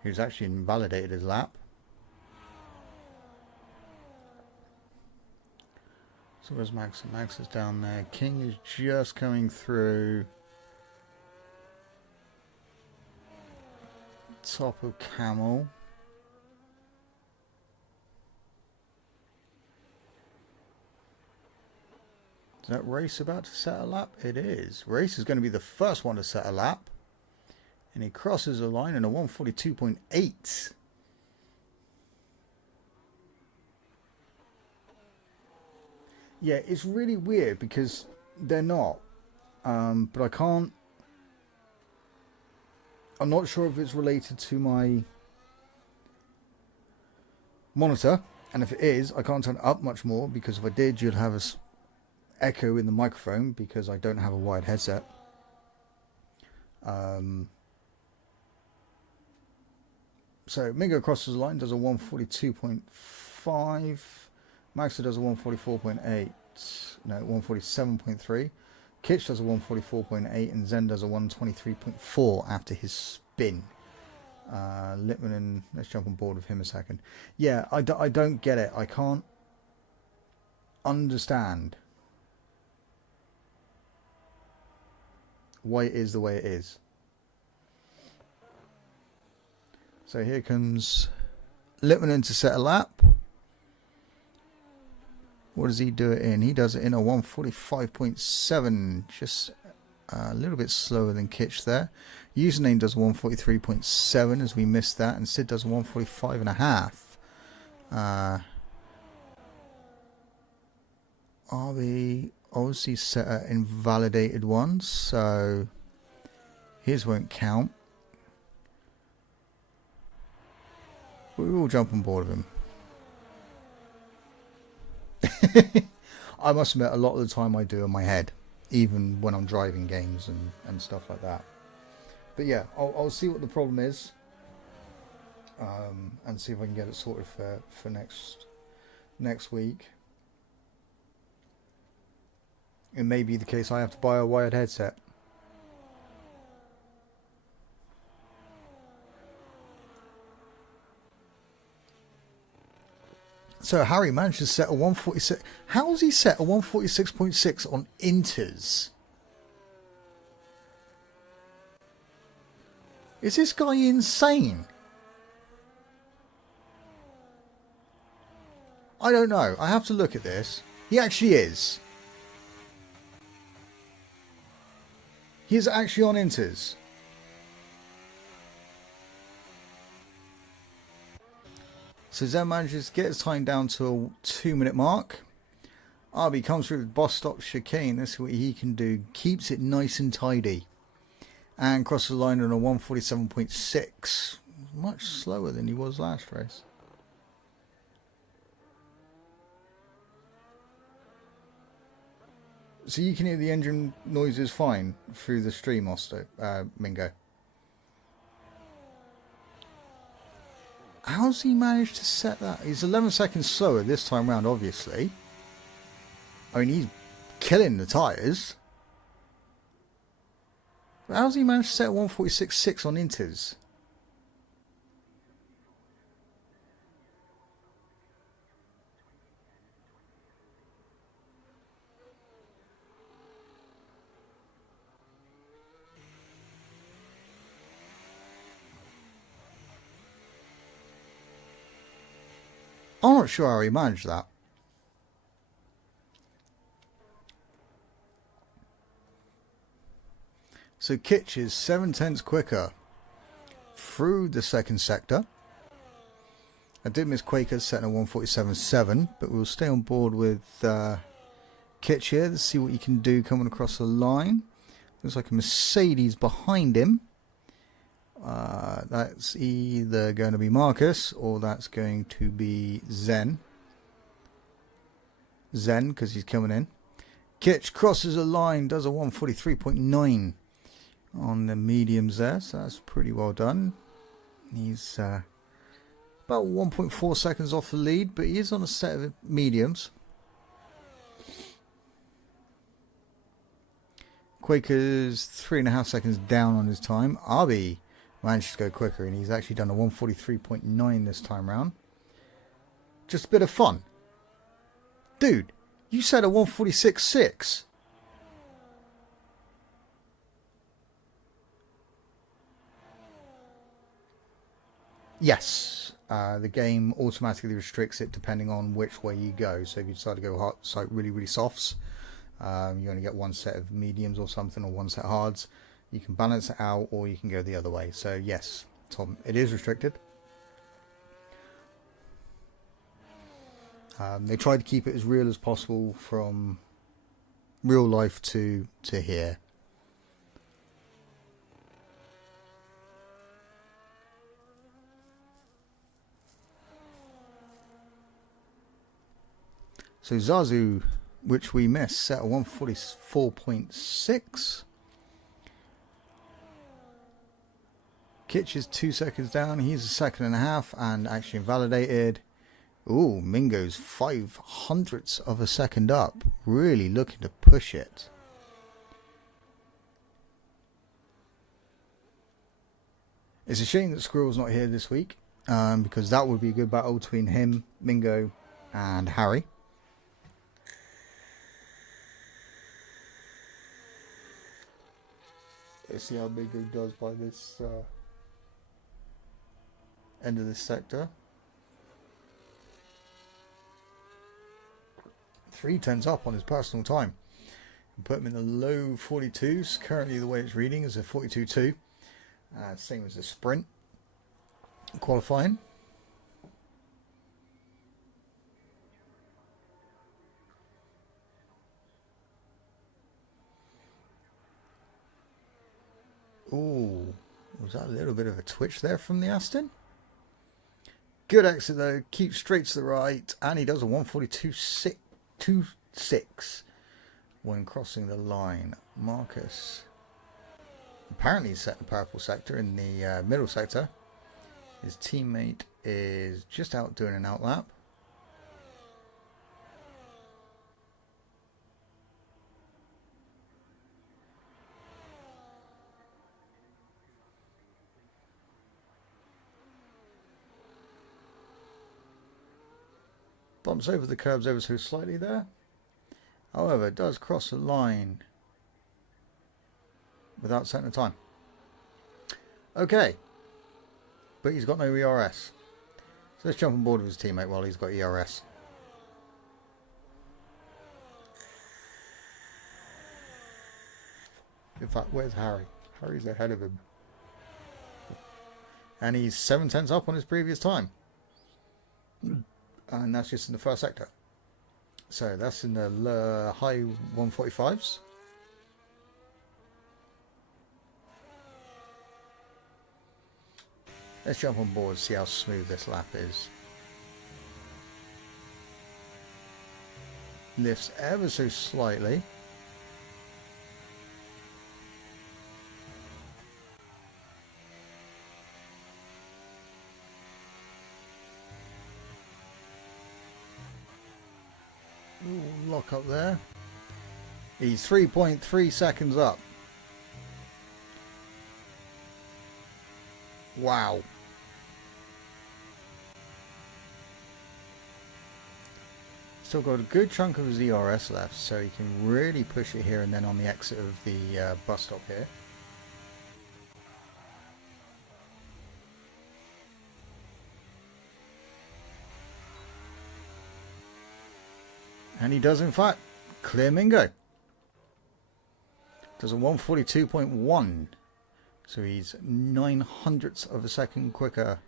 He was actually invalidated his lap. So where's Max? Max is down there. King is just coming through. Top of Camel. Is that Race about to set a lap? It is. Race is going to be the first one to set a lap. And he crosses the line in a 142.8. Yeah, it's really weird because they're not. But I can't. I'm not sure if it's related to my monitor. And if it is, I can't turn it up much more because if I did, you'd have a echo in the microphone because I don't have a wired headset. So Mingo crosses the line, does a 142.5. Magster does a 144.8. No, 147.3. Kitch does a 144.8 and Zen does a 123.4 after his spin. Littman, let's jump on board with him a second. Yeah, I don't get it. I can't understand why it is the way it is. So here comes Littman to set a lap. What does he do it in? He does it in a 145.7, just a little bit slower than Kitch there. Username does 143.7 as we missed that, and Sid does 145.5. RB obviously set an invalidated one, so his won't count. We will jump on board with him. I must admit, a lot of the time I do in my head, even when I'm driving games and stuff like that. But yeah, I'll see what the problem is, and see if I can get it sorted for next week. It may be the case I have to buy a wired headset. So Harry managed to set a 146. How has he set a 146.6 on inters? Is this guy insane? I don't know. I have to look at this. He actually is. He is actually on inters. So Zen manages to get his time down to a 2-minute mark. RB comes through with boss stop chicane. Let's see what he can do. Keeps it nice and tidy. And crosses the line on a 147.6. Much slower than he was last race. So you can hear the engine noises fine through the stream, Mingo. How's he managed to set that? He's 11 seconds slower this time round, obviously. I mean, he's killing the tyres. But how's he managed to set 146.6 on inters? I'm not sure how he managed that. So Kitch is 7/10 quicker through the second sector. I did miss Quaker setting a 1:47.7, but we'll stay on board with Kitch here. Let's see what you can do coming across the line. Looks like a Mercedes behind him. That's either going to be Marcus or that's going to be Zen. Zen, because he's coming in. Kitch crosses a line, does a 1:43.9 on the mediums there, so that's pretty well done. He's about 1.4 seconds off the lead, but he is on a set of mediums. Quaker's 3.5 seconds down on his time. Arby managed to go quicker, and he's actually done a 1:43.9 this time round. Just a bit of fun. Dude, you said a 1:46.6. Yes, the game automatically restricts it depending on which way you go. So if you decide to go hard, so really softs, you only get one set of mediums or something, or one set of hards. You can balance it out, or you can go the other way. So yes, Tom, it is restricted. They tried to keep it as real as possible from real life to here. So Zazu, which we missed, set a 1:44.6. Kitch is 2 seconds down. He's a 1.5 seconds and actually invalidated. Ooh, Mingo's 0.05 of a second up. Really looking to push it. It's a shame that Squirrel's not here this week, because that would be a good battle between him, Mingo, and Harry. Let's see how Mingo does by this end of this sector. 3/10 up on his personal time. Put him in the low 42s. Currently the way it's reading is a 42.2. Same as the sprint qualifying. Ooh, was that a little bit of a twitch there from the Aston? Good exit though, keeps straight to the right, and he does a 1:42.6 when crossing the line. Marcus apparently set the purple sector in the middle sector. His teammate is just out doing an outlap. Bumps over the curbs ever so slightly there. However, it does cross the line without setting a time. Okay. But he's got no ERS. So let's jump on board with his teammate while he's got ERS. In fact, where's Harry? Harry's ahead of him. And he's 7/10 up on his previous time. And that's just in the first sector. So that's in the high 145s. Let's jump on board, see how smooth this lap is. Lifts ever so slightly. Ooh, lock up there. He's 3.3 seconds up. Wow. Still got a good chunk of his ERS left, so he can really push it here and then on the exit of the bus stop here. And he does in fact clear Mingo. Does a 142.1. So he's 900ths of a second quicker.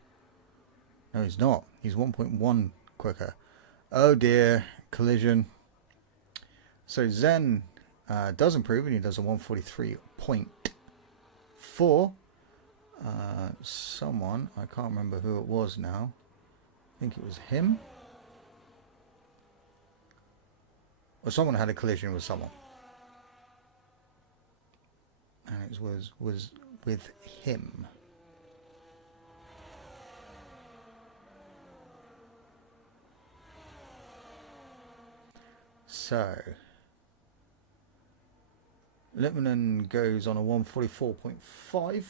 No, he's not. He's 1.1 quicker. Oh dear. Collision. So Zen does improve, and he does a 143.4. Someone, I can't remember who it was now. I think it was him. Or someone had a collision with someone. And it was with him. So Lippmann goes on a 144.5.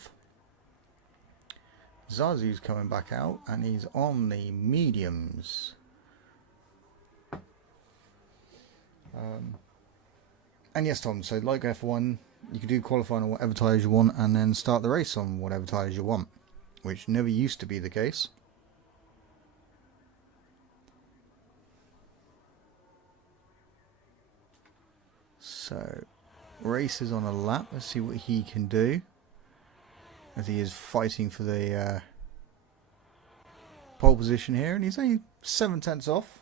Zazu's coming back out, and he's on the mediums. And yes, Tom, so like F1, you can do qualifying on whatever tyres you want and then start the race on whatever tyres you want, which never used to be the case. So, race is on a lap. Let's see what he can do, as he is fighting for the pole position here, and he's only 7/10 off.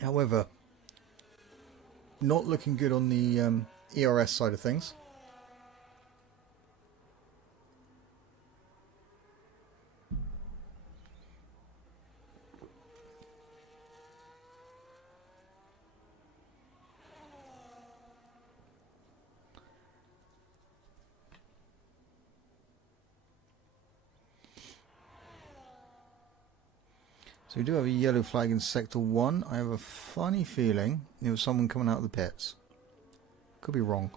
However, not looking good on the ERS side of things. So we do have a yellow flag in Sector 1. I have a funny feeling it was someone coming out of the pits. Could be wrong.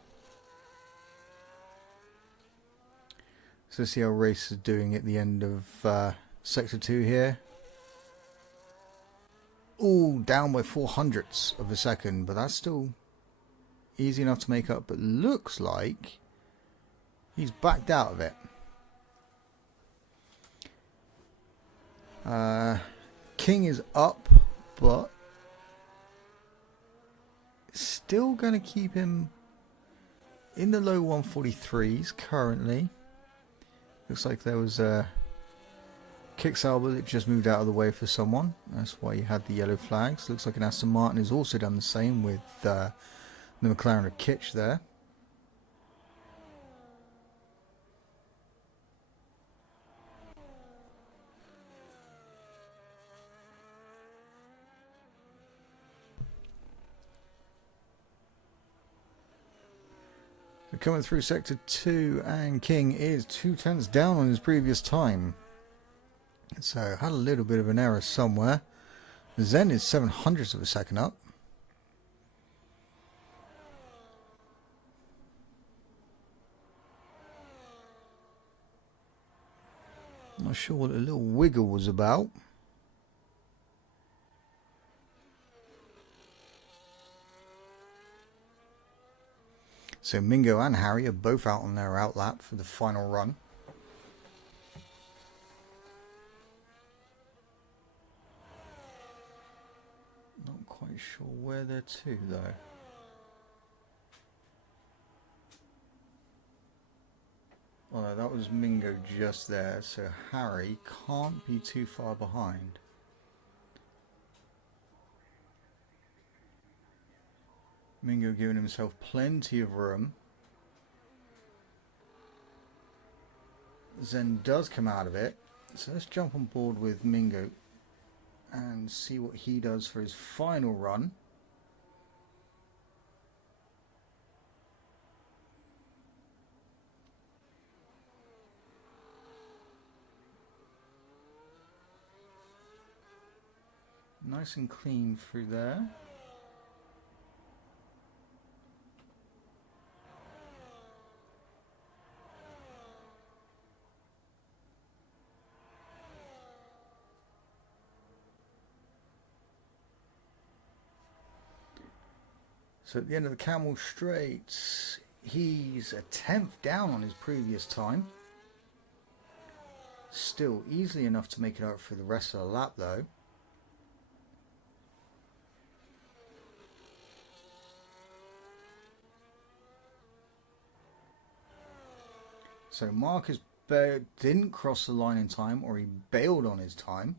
So let's see how race is doing at the end of Sector 2 here. Ooh, down by 400ths of a second, but that's still easy enough to make up. But looks like he's backed out of it. King is up, but still going to keep him in the low 143s currently. Looks like there was a kick salvo that just moved out of the way for someone. That's why you had the yellow flags. Looks like an Aston Martin has also done the same with the McLaren of Kitch there. Coming through Sector 2, and King is 2/10 down on his previous time. So had a little bit of an error somewhere. Zen is 700ths of a second up. Not sure what a little wiggle was about. So Mingo and Harry are both out on their outlap for the final run. Not quite sure where they're to though. Oh no, that was Mingo just there, so Harry can't be too far behind. Mingo giving himself plenty of room. Zen does come out of it. So let's jump on board with Mingo and see what he does for his final run. Nice and clean through there. So at the end of the Camel Straight, he's a 10th down on his previous time. Still easily enough to make it out for the rest of the lap though. So Marcus didn't cross the line in time, or he bailed on his time.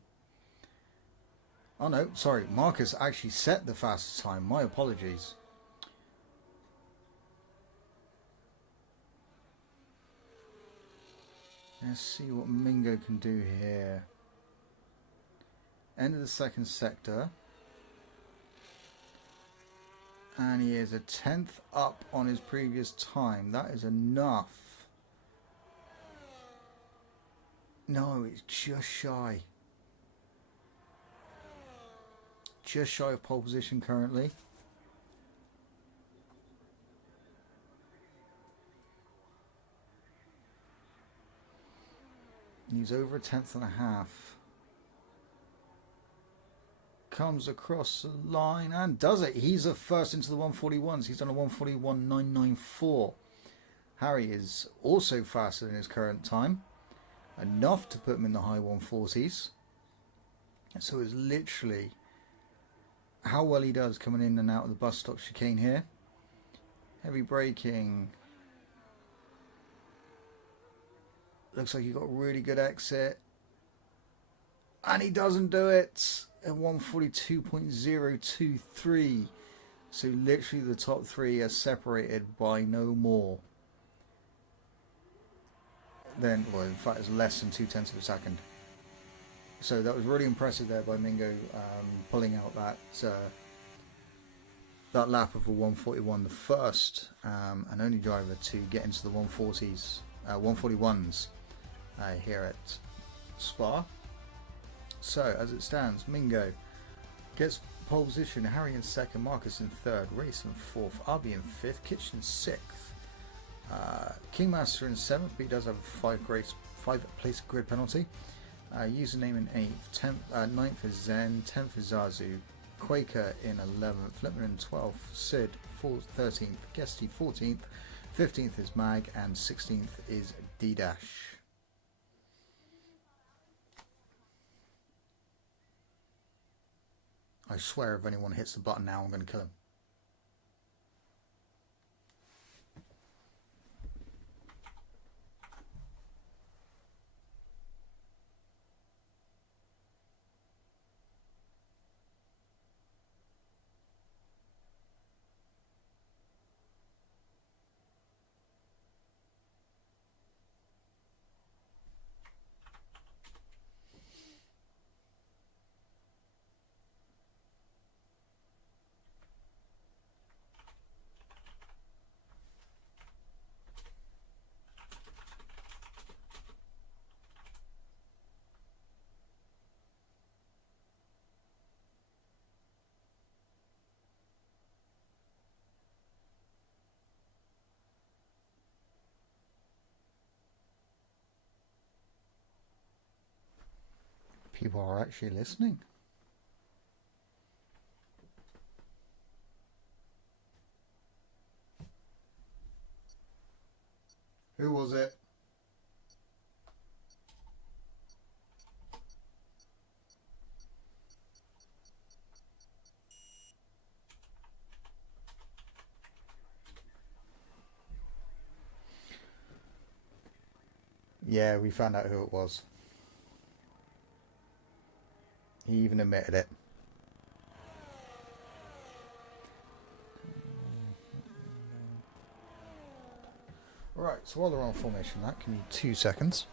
Oh no, sorry, Marcus actually set the fastest time. My apologies. Let's see what Mingo can do here. End of the second sector. And he is a 10th up on his previous time. That is enough. No, it's just shy. Just shy of pole position currently. He's over a 10th and a half. Comes across the line and does it. He's a first into the 141s. He's done a 141.994. Harry is also faster than his current time. Enough to put him in the high 140s. So it's literally how well he does coming in and out of the bus stop chicane here. Heavy braking. Looks like he got a really good exit. And he doesn't do it. At 142.023. So literally the top three are separated by no more than, well, in fact it's less than 0.2 of a second. So that was really impressive there by Mingo, pulling out that lap of a 141, the first and only driver to get into the 140s, 141s here at Spa. So as it stands, Mingo gets pole position, Harry in second, Marcus in third, Race in fourth, Arby in fifth, Kitchen sixth, Kingmaster in seventh, but he does have a 5 place grid penalty. Username in 8th, 9th is Zen, 10th is Zazu, Quaker in 11th, Flipman in 12th, Sid 13th, Guesty 14th, 15th is Mag, and 16th is D-Dash. I swear if anyone hits the button now, I'm going to kill him. People are actually listening. Who was it? Yeah, we found out who it was. He even admitted it. Right, so while they're on formation, that can be 2 seconds.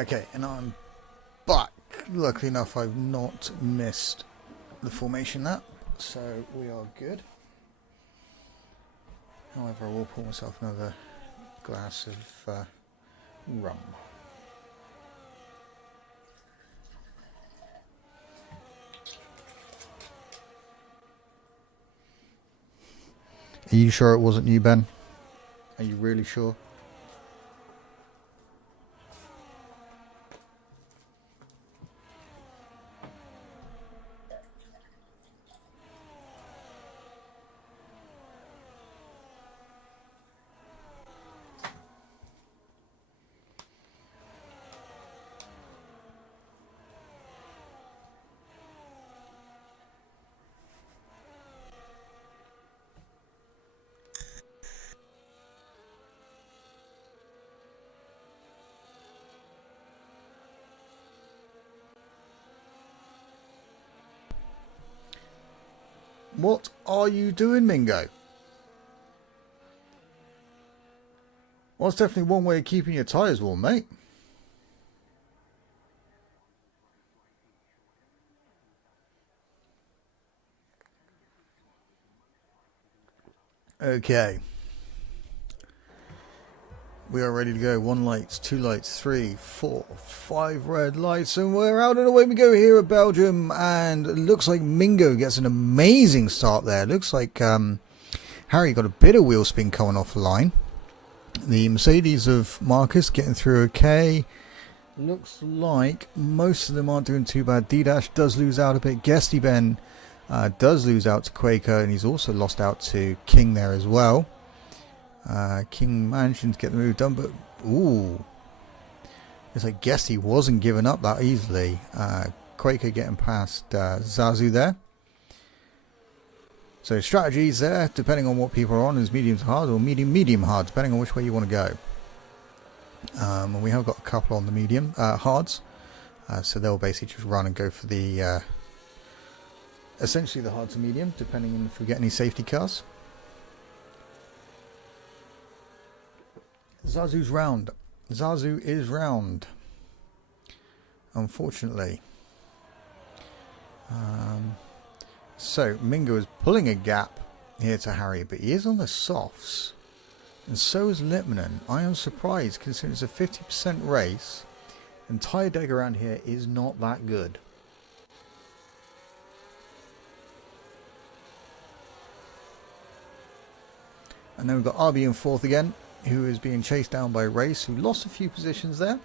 Okay, and I'm back. Luckily enough, I've not missed the formation that, so we are good. However, I will pour myself another glass of rum. Are you sure it wasn't you, Ben? Are you really sure? What are you doing, Mingo? Well, that's definitely one way of keeping your tyres warm, mate. Okay. We are ready to go. 1 light, 2 lights, 3, 4, 5 red lights, and we're out and away we go here at Belgium. And it looks like Mingo gets an amazing start there. Looks like Harry got a bit of wheel spin coming off the line. The Mercedes of Marcus getting through okay. Looks like most of them aren't doing too bad. D-Dash does lose out a bit. Guesty Ben does lose out to Quaker, and he's also lost out to King there as well. King managing to get the move done, but ooh, it's like Guesty wasn't giving up that easily. Quaker getting past Zazu there. So strategies there, depending on what people are on, is medium to hard or medium hard, depending on which way you want to go. And we have got a couple on the medium hards, so they'll basically just run and go for the essentially the hard to medium, depending on if we get any safety cars. Zazu's round. Zazu is round, unfortunately. So Mingo is pulling a gap here to Harry, but he is on the softs, and so is Lipmanen. I am surprised considering it's a 50% race, and tyre deg around here is not that good. And then we've got RB in 4th again, who is being chased down by Race, who lost a few positions there.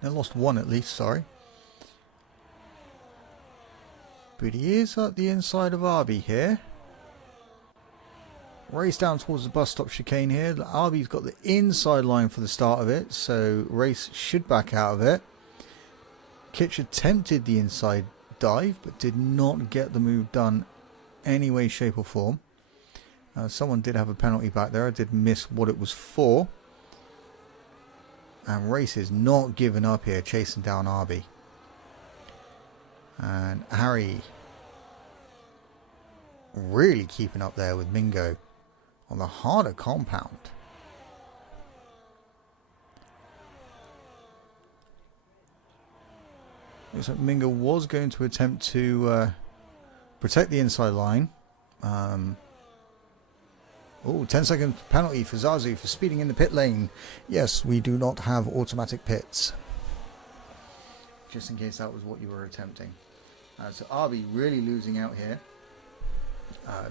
No, lost one at least, sorry. But he is at the inside of RB here. Race down towards the bus stop chicane here. RB's got the inside line for the start of it, so Race should back out of it. Kitch attempted the inside dive, but did not get the move done any way, shape or form. Someone did have a penalty back there. I did miss what it was for. And Race is not giving up here, chasing down RB. And Harry really keeping up there with Mingo on the harder compound. Looks like Mingo was going to attempt to protect the inside line. 10-second penalty for Zazu for speeding in the pit lane. Yes, we do not have automatic pits. Just in case that was what you were attempting. So RB really losing out here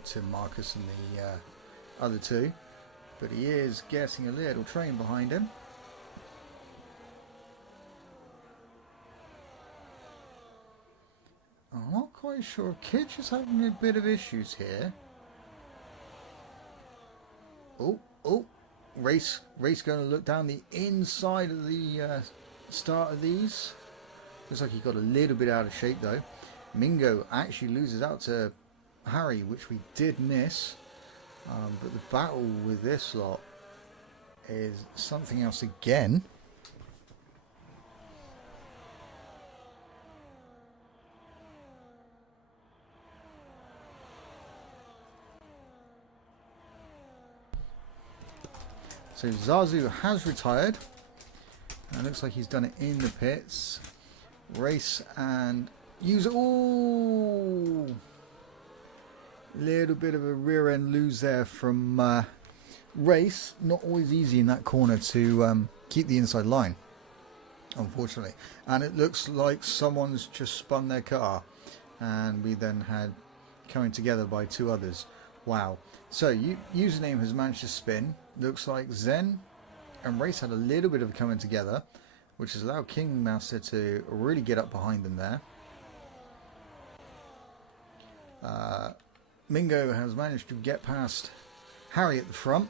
to Marcus and the other two. But he is getting a little train behind him. I'm not quite sure. Kitch is having a bit of issues here. Race going to look down the inside of the start of these. Looks like he got a little bit out of shape though. Mingo actually loses out to Harry, which we did miss. But the battle with this lot is something else again. So Zazu has retired, And it looks like he's done it in the pits. Race and use. Ooh! Little bit of a rear end lose there from Race. Not always easy in that corner to keep the inside line, unfortunately. And it looks like someone's just spun their car. And we then had coming together by two others. Wow. So username has managed to spin. Looks like Zen and Race had a little bit of coming together, which has allowed King Magster to really get up behind them there. Mingo has managed to get past Harry at the front.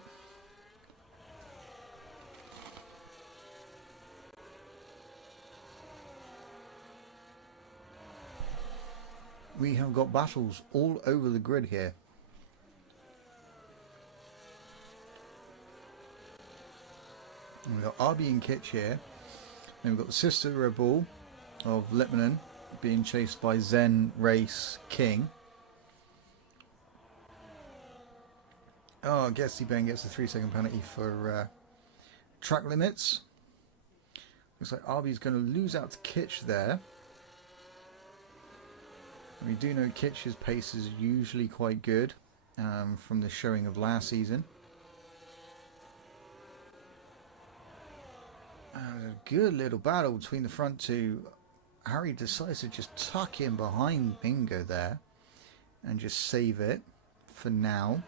We have got battles all over the grid here. And we've got RB and Kitch here. Then we've got the Sister Red Bull of Lipmanen being chased by Zen, Race, King. Oh, Guesty Ben gets a 3-second penalty for track limits. Looks like RB's going to lose out to Kitch there. We do know Kitch's pace is usually quite good from the showing of last season. A good little battle between the front two. Harry decides to just tuck in behind Bingo there and just save it for now.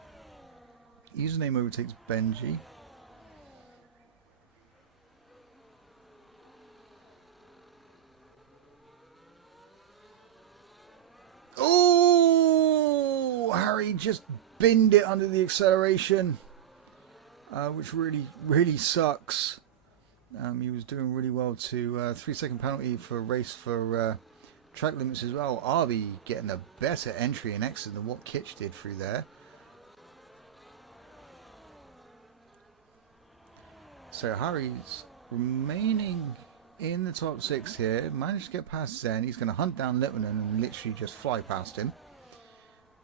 Username overtakes Benji. Oh, Harry just binned it under the acceleration, which really sucks. He was doing really well to 3-second penalty for Race for track limits as well. RB getting a better entry and exit than what Kitch did through there. So Harry's remaining in the top 6 here. Managed to get past Zen. He's going to hunt down Lipmanen and literally just fly past him,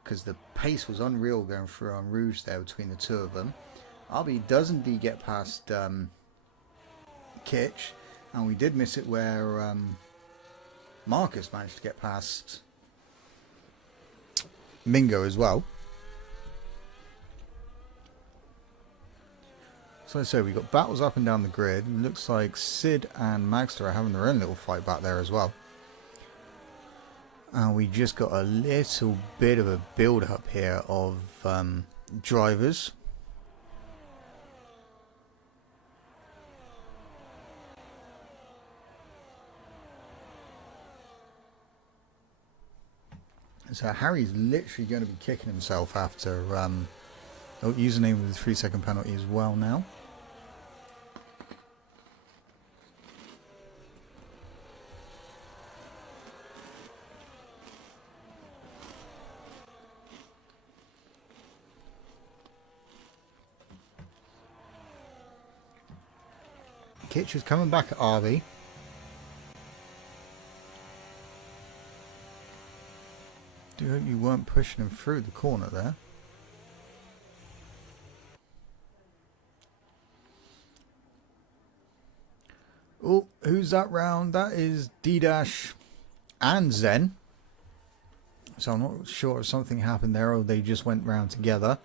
because the pace was unreal going through on Rouge there between the two of them. RB does indeed get past Kitch, and we did miss it where Marcus managed to get past Mingo as well. So I say, we've got battles up and down the grid. It looks like Sid and Magster are having their own little fight back there as well. And we just got a little bit of a build up here of drivers. So Harry's literally going to be kicking himself after username with a 3-second penalty as well now. Kitch is coming back at RB. Do hope you weren't pushing him through the corner there. Oh, who's that round? That is D-Dash and Zen. So I'm not sure if something happened there or they just went round together.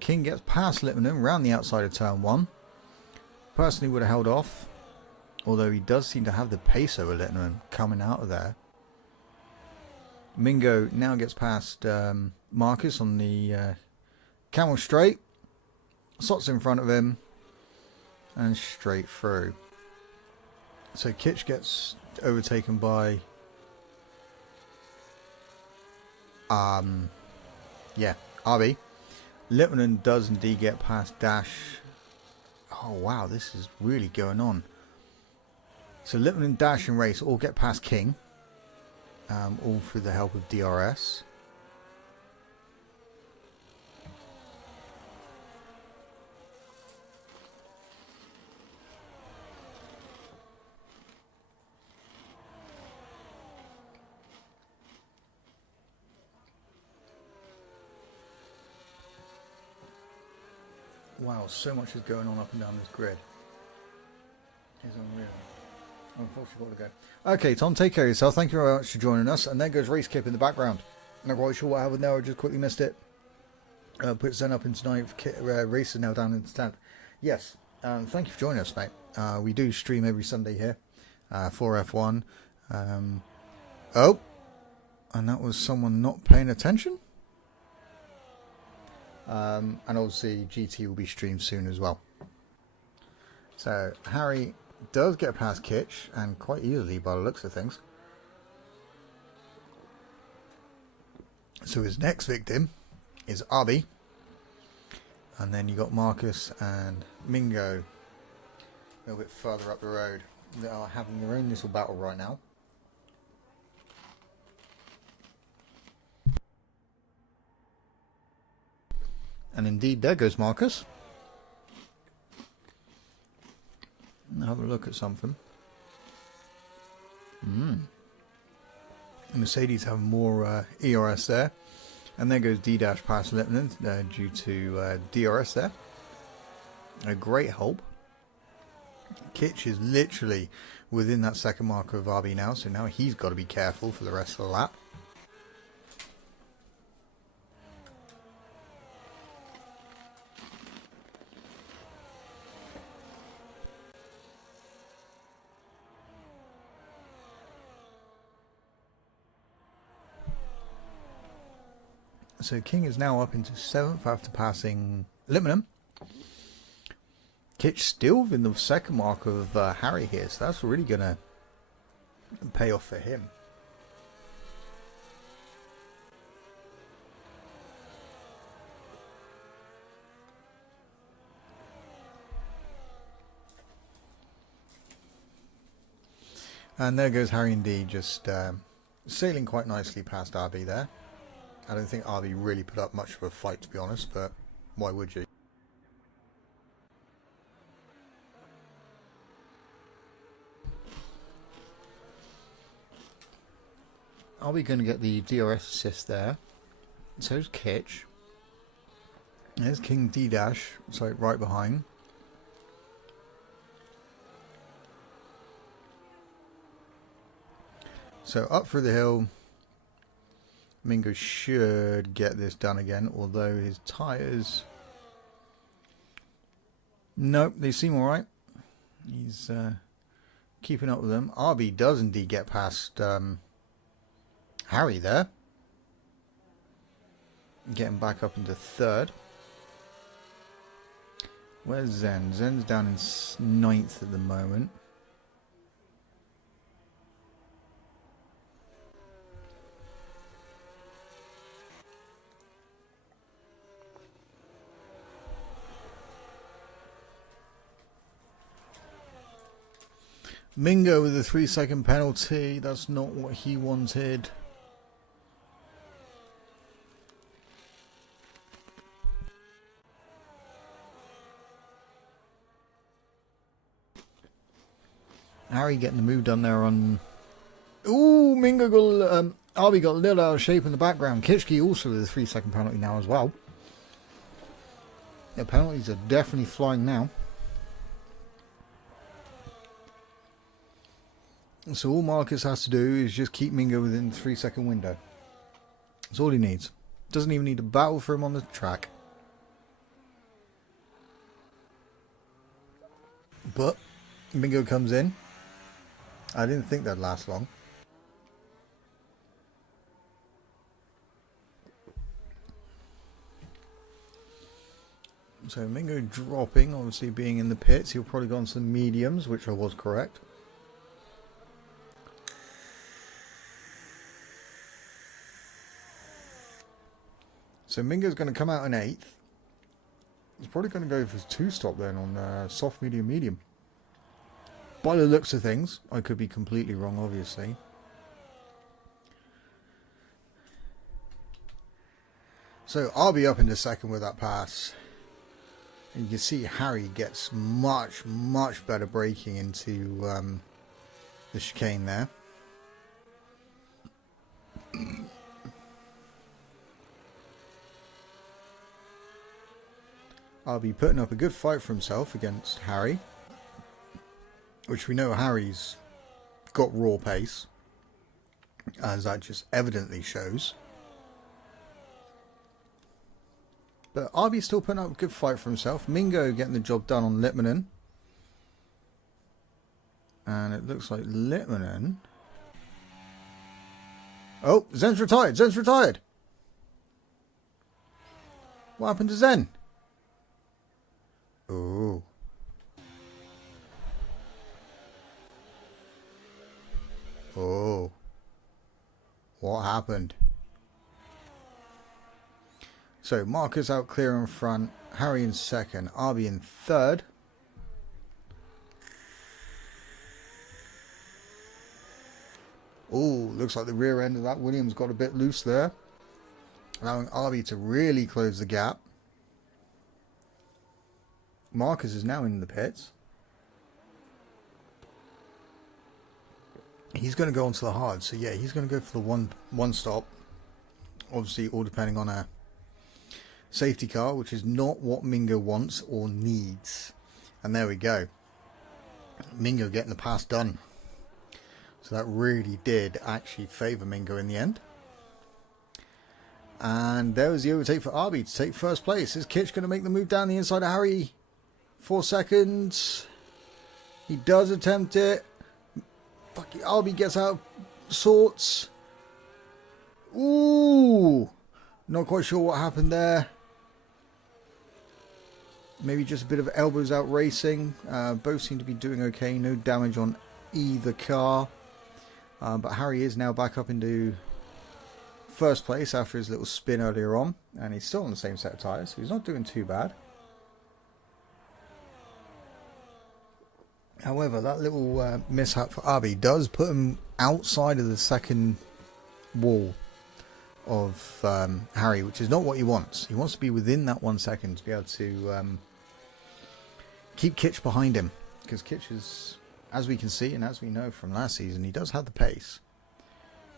King gets past Lipmanen round the outside of turn 1. Personally would have held off, although he does seem to have the pace over Lipmanen coming out of there. Mingo now gets past Marcus on the camel straight, slots in front of him, and straight through. So Kitch gets overtaken by RB. Lipmanen does indeed get past Dash. Oh wow, this is really going on. So Lipmanen, Dash and Race all get past King, all through the help of DRS. Wow, so much is going on up and down this grid. It's unreal. Unfortunately, got to go. Okay, Tom, take care of yourself. Thank you very much for joining us. And there goes Race Kip in the background. Not quite sure what happened there. I just quickly missed it. Put Zen up into ninth. Race is now down into 10th. Yes, thank you for joining us, mate. We do stream every Sunday here for F1. Oh, and that was someone not paying attention. And obviously GT will be streamed soon as well. So Harry does get past Kitch, and quite easily by the looks of things. So his next victim is Arby. And then you got Marcus and Mingo a little bit further up the road. They are having their own little battle right now. And indeed, there goes Marcus. Have a look at something. Mercedes have more ERS there. And there goes D-Dash past Lippmann due to DRS there. A great help. Kitch is literally within that second marker of RB now, so now he's got to be careful for the rest of the lap. So King is now up into 7th after passing Lippmann. Kitch still within the second mark of Harry here, so that's really going to pay off for him. And there goes Harry indeed, just sailing quite nicely past RB there. I don't think RB really put up much of a fight, to be honest, but why would you? Are we going to get the DRS assist there? So's Kitch. There's King D-Dash, so right behind. So up through the hill. Mingo should get this done again, although his tyres... Nope, they seem alright. He's keeping up with them. RB does indeed get past Harry there. Getting back up into 3rd. Where's Zen? Zen's down in 9th at the moment. Mingo with a 3-second penalty. That's not what he wanted. Harry getting the move done there on... Ooh, Mingo got... Arby got a little out of shape in the background. Kitschke also with a 3-second penalty now as well. The penalties are definitely flying now. So all Marcus has to do is just keep Mingo within the 3-second window. That's all he needs. Doesn't even need to battle for him on the track. But Mingo comes in. I didn't think that'd last long. So Mingo dropping, obviously being in the pits. He'll probably go on some mediums, which I was correct. So Mingo's going to come out in 8th. He's probably going to go for his 2-stop then on soft, medium, medium. By the looks of things, I could be completely wrong, obviously. So I'll be up into 2nd with that pass. And you can see Harry gets much, much better braking into the chicane there. I'll be putting up a good fight for himself against Harry. which we know Harry's got raw pace, as that just evidently shows. But Arby's still putting up a good fight for himself. Mingo getting the job done on Litmanen. And it looks like Litmanen... Oh, Zen's retired. Zen's retired. What happened to Zen? Oh. Oh. What happened? So, Marcus out clear in front. Harry in second. Arby in third. Oh, looks like the rear end of that Williams got a bit loose there, allowing Arby to really close the gap. Marcus is now in the pits. He's going to go onto the hard, so yeah, he's going to go for the one stop. Obviously, all depending on a safety car, which is not what Mingo wants or needs. And there we go. Mingo getting the pass done. So that really did actually favour Mingo in the end. And there was the overtake for Arby to take first place. Is Kitch going to make the move down the inside of Harry? 4 seconds. He does attempt it. Fucking Arby gets out of sorts. Ooh. Not quite sure what happened there. Maybe just a bit of elbows out racing. Both seem to be doing okay. No damage on either car. But Harry is now back up into first place after his little spin earlier on. And he's still on the same set of tyres, so he's not doing too bad. However, that little mishap for Arby does put him outside of the second wall of Harry, which is not what he wants. He wants to be within that 1 second to be able to keep Kitch behind him. Because Kitch is... As we can see, and as we know from last season, he does have the pace.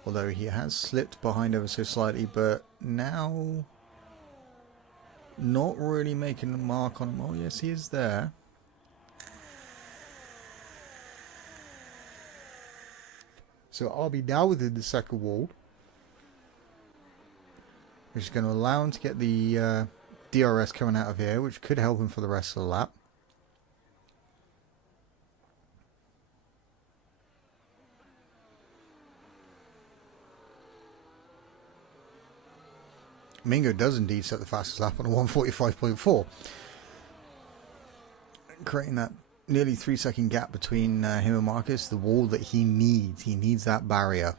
Although he has slipped behind ever so slightly, but now not really making a mark on him. Oh, yes, he is there. So Arby now within the second wall, which is going to allow him to get the DRS coming out of here, which could help him for the rest of the lap. Mingo does indeed set the fastest lap on a 1:45.4, creating that nearly 3 second gap between him and Marcus, the wall that he needs. He needs that barrier.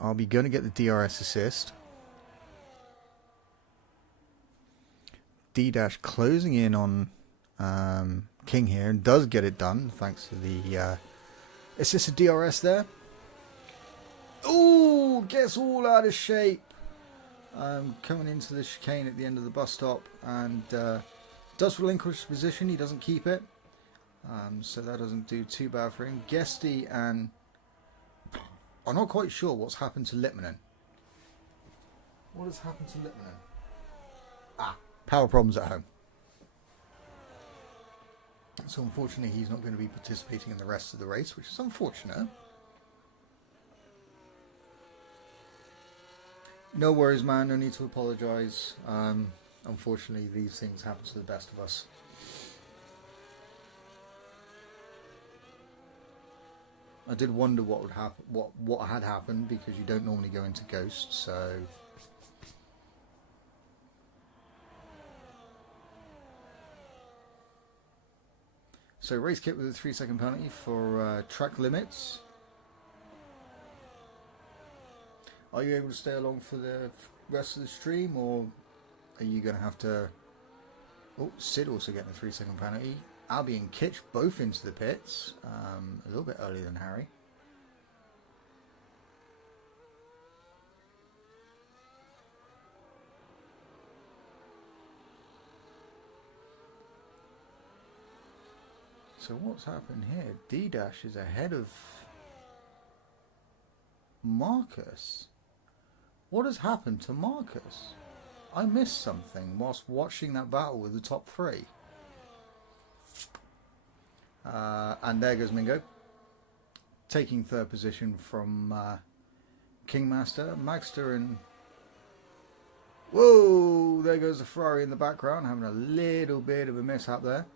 I'll be going to get the DRS assist. D-Dash closing in on King here and does get it done thanks to the assisted DRS there. Ooh, gets all out of shape. Coming into the chicane at the end of the bus stop and does relinquish his position. He doesn't keep it. So that doesn't do too bad for him. Guesty and... I'm not quite sure what's happened to Litmanen. What has happened to Litmanen? Ah, power problems at home. So unfortunately he's not going to be participating in the rest of the race, which is unfortunate. No worries, man. No need to apologise. Unfortunately, these things happen to the best of us. I did wonder what would happen, what had happened, because you don't normally go into Ghost. So race kit with a 3 second penalty for track limits. Are you able to stay along for the rest of the stream, or are you going to have to... Oh, Sid also getting a 3 second penalty. Albie and Kitch both into the pits, a little bit earlier than Harry. So what's happened here? D-Dash is ahead of Marcus. What has happened to Marcus? I missed something whilst watching that battle with the top three. And there goes Mingo, taking third position from Kingmaster. Magster and... Whoa! There goes the Ferrari in the background, having a little bit of a mishap there.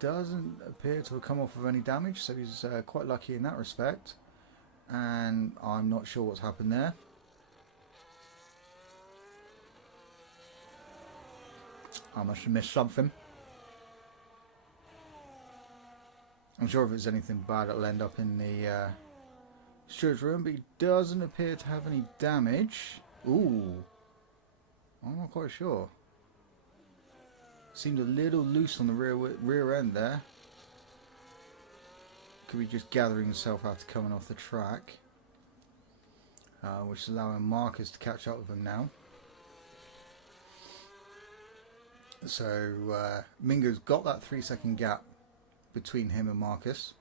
Doesn't appear to have come off of any damage, so he's quite lucky in that respect. And I'm not sure what's happened there. I must have missed something. I'm sure if it's anything bad it'll end up in the steward's room, but he doesn't appear to have any damage. Ooh. I'm not quite sure. Seemed a little loose on the rear end there. Could be just gathering himself after coming off the track. Which is allowing Marcus to catch up with him now. So Mingo's got that 3-second gap between him and Marcus,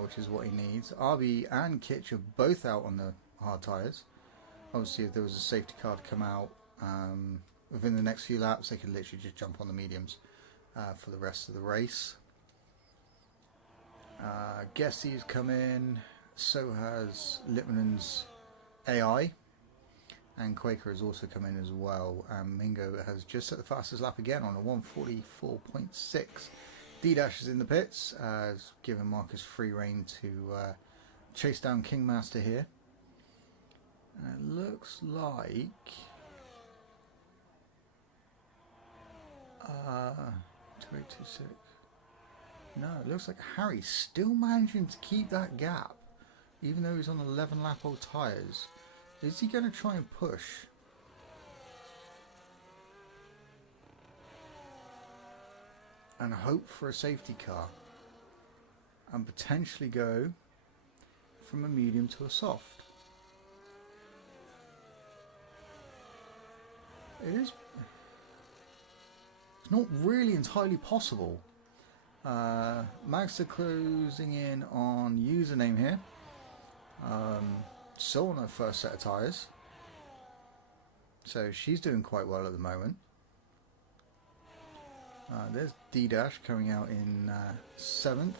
which is what he needs. Arby and Kitch are both out on the hard tyres. Obviously, if there was a safety car to come out within the next few laps, they could literally just jump on the mediums for the rest of the race. Gessy's come in, so has Lippmann's AI, and Quaker has also come in as well. And Mingo has just set the fastest lap again on a 1:44.6. D-Dash is in the pits, giving Marcus free rein to chase down Kingmaster here. And it looks like 2826. No, it looks like Harry's still managing to keep that gap, even though he's on 11-lap-old tyres. Is he going to try and push? And hope for a safety car? And potentially go from a medium to a soft? It's not really entirely possible. Magster closing in on username here. Still on her first set of tyres. So she's doing quite well at the moment. There's D-Dash coming out in 7th.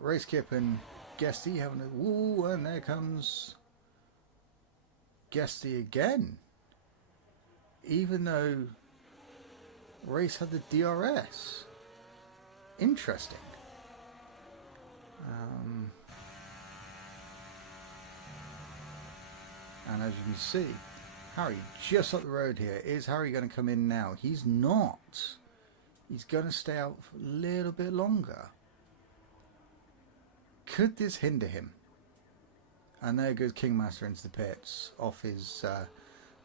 Race Kip and Guesty having a... Woo, and there comes Guesty again. Even though Race had the DRS. Interesting. And as you can see, Harry just up the road here. Is Harry going to come in now? He's not. He's going to stay out for a little bit longer. Could this hinder him? And there goes Kingmaster into the pits off his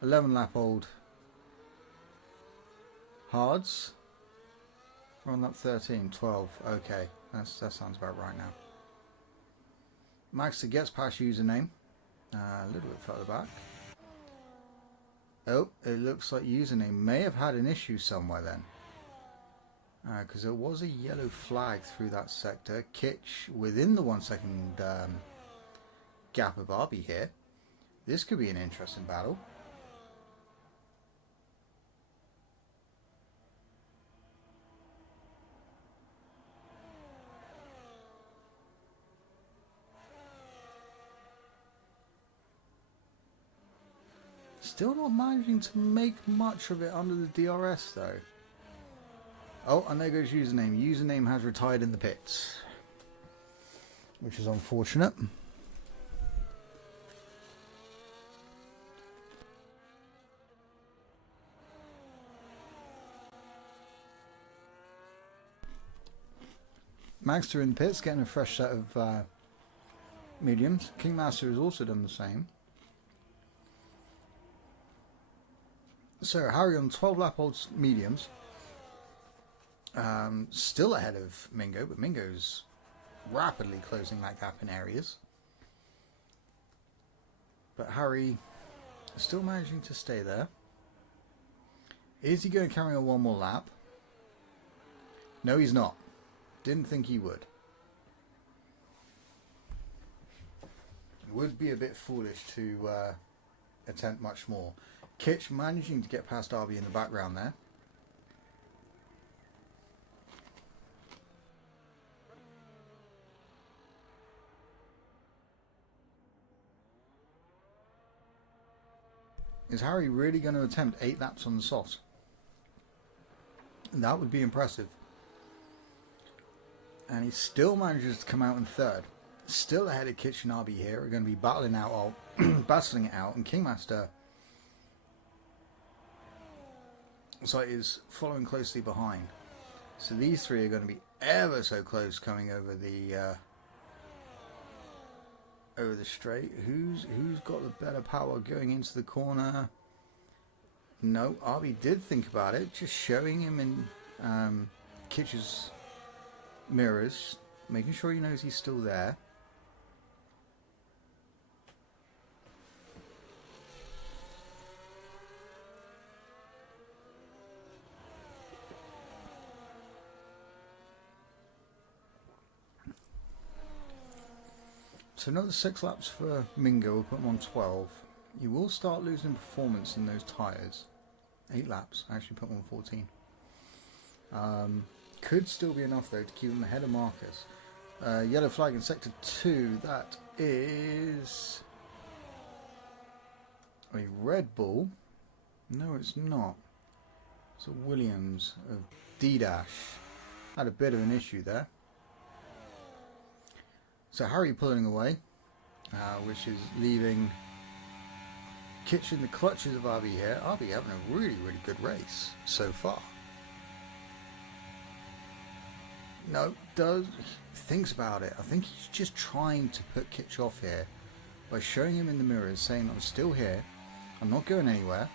11-lap-old hards. We're on lap 13, 12. Okay, that sounds about right now. Magster gets past username. A little bit further back. Oh, it looks like username may have had an issue somewhere then. Because there was a yellow flag through that sector. Kitch within the 1 second gap of Arby here. This could be an interesting battle. Still not managing to make much of it under the DRS though. Oh, and there goes username. Username has retired in the pits, which is unfortunate. Magster in the pits, getting a fresh set of mediums. Kingmaster has also done the same. So Harry on 12-lap-old mediums. Still ahead of Mingo, but Mingo's rapidly closing that gap in areas. But Harry is still managing to stay there. Is he going to carry on one more lap? No, he's not. Didn't think he would. It would be a bit foolish to attempt much more. Kitch managing to get past Arby in the background there. Is Harry really going to attempt 8 laps on the soft? That would be impressive. And he still manages to come out in third. Still ahead of Kitchen RB here. We're going to be battling it out. And Kingmaster is following closely behind. So these three are going to be ever so close coming over the straight. Who's got the better power going into the corner? No, RB did think about it. Just showing him in Kitch's mirrors, making sure he knows he's still there. So another 6 laps for Mingo. We'll put him on 12. You will start losing performance in those tyres. 8 laps. I actually put him on 14. Could still be enough though to keep him ahead of Marcus. Yellow flag in sector 2. That is a Red Bull. No, it's not. It's a Williams of D-Dash. Had a bit of an issue there. So Harry pulling away, which is leaving Kitch in the clutches of RB here. RB having a really, really good race so far. No, thinks about it. I think he's just trying to put Kitch off here by showing him in the mirrors, saying I'm still here, I'm not going anywhere.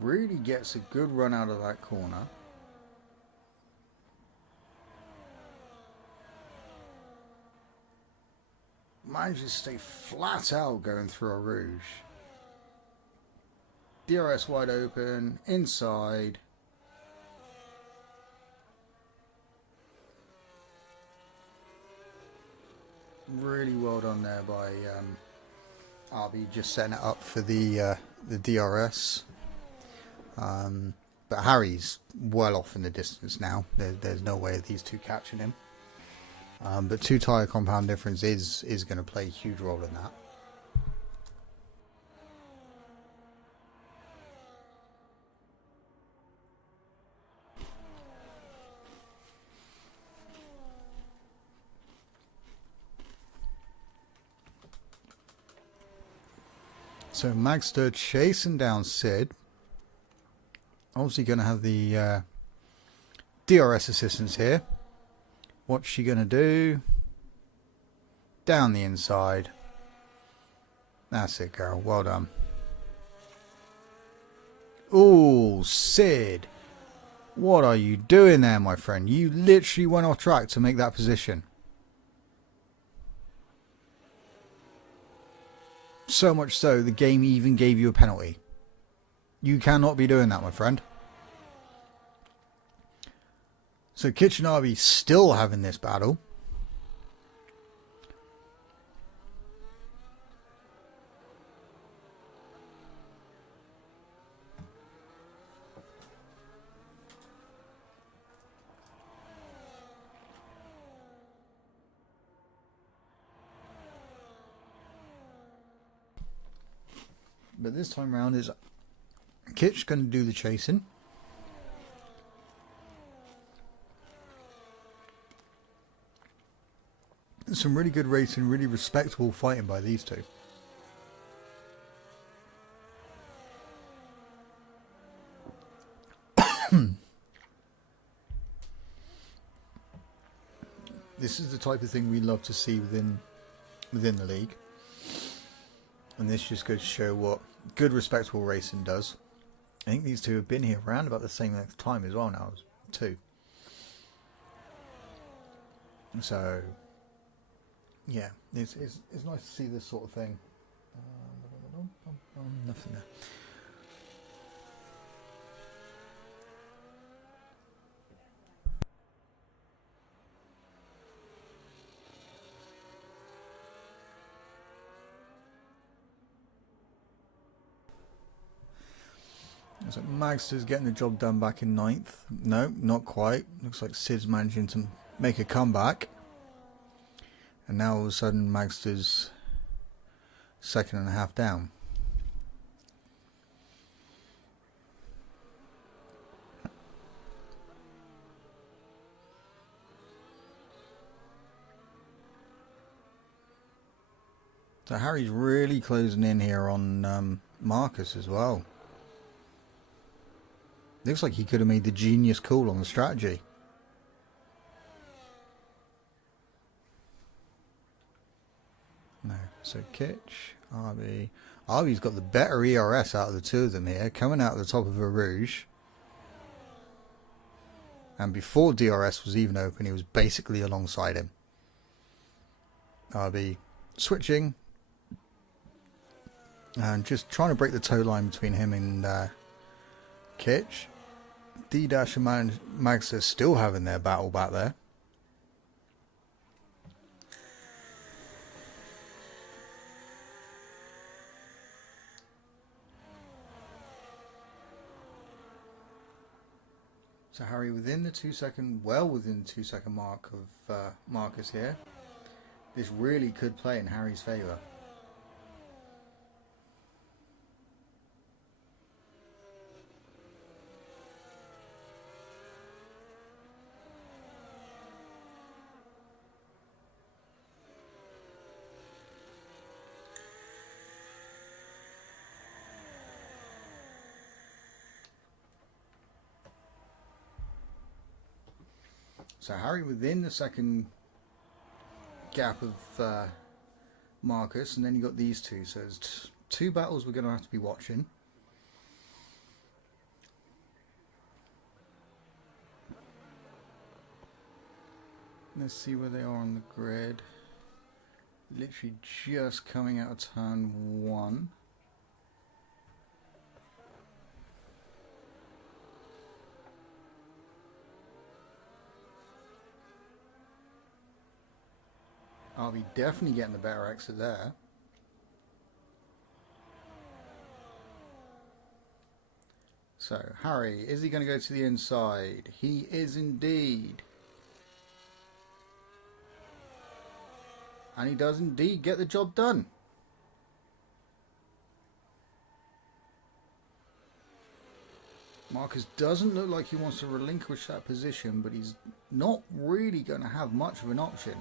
Really gets a good run out of that corner. Manages to stay flat out going through a Rouge. DRS wide open, inside. Really well done there by RB, just setting it up for the DRS. But Harry's well off in the distance now. There's no way of these two catching him. But 2 tyre compound difference is going to play a huge role in that. So Magster chasing down Sid. Obviously going to have the DRS assistance here. What's she going to do? Down the inside. That's it, girl. Well done. Ooh, Sid. What are you doing there, my friend? You literally went off track to make that position. So much so, the game even gave you a penalty. You cannot be doing that, my friend. So Kitchen RB still having this battle. But this time around is Kitch going to do the chasing. Some really good racing, really respectable fighting by these two. This is the type of thing we love to see within the league. And this just goes to show what good respectable racing does. I think these two have been here around about the same length of time as well now, 2. So, yeah, it's nice to see this sort of thing. Nothing there. Looks like Magster's getting the job done back in 9th. No, not quite. Looks like Sid's managing to make a comeback. And now all of a sudden Magster's 2.5 down. So Harry's really closing in here on Marcus as well. Looks like he could have made the genius call on the strategy. No, so Kitch, RB. RB's got the better ERS out of the two of them here, coming out of the top of a Rouge. And before DRS was even open, he was basically alongside him. RB switching. And just trying to break the tow line between him and Kitch. D-Dash and Magster still having their battle back there. So Harry within the 2 second, well within the 2 second mark of Marcus here. This really could play in Harry's favour. So Harry within the second gap of Marcus, and then you got these two. So there's two battles we're going to have to be watching. Let's see where they are on the grid. Literally just coming out of turn 1. I'll be definitely getting the better exit there. So, Harry, is he going to go to the inside? He is indeed. And he does indeed get the job done. Marcus doesn't look like he wants to relinquish that position, but he's not really going to have much of an option.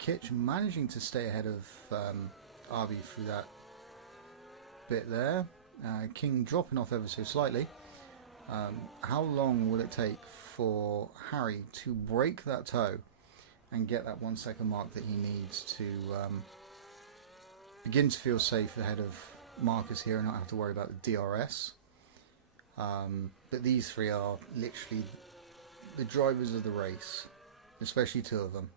Kitch managing to stay ahead of RB through that bit there. King dropping off ever so slightly. How long will it take for Harry to break that toe and get that 1 second mark that he needs to begin to feel safe ahead of Marcus here and not have to worry about the DRS? But these three are literally the drivers of the race, especially two of them.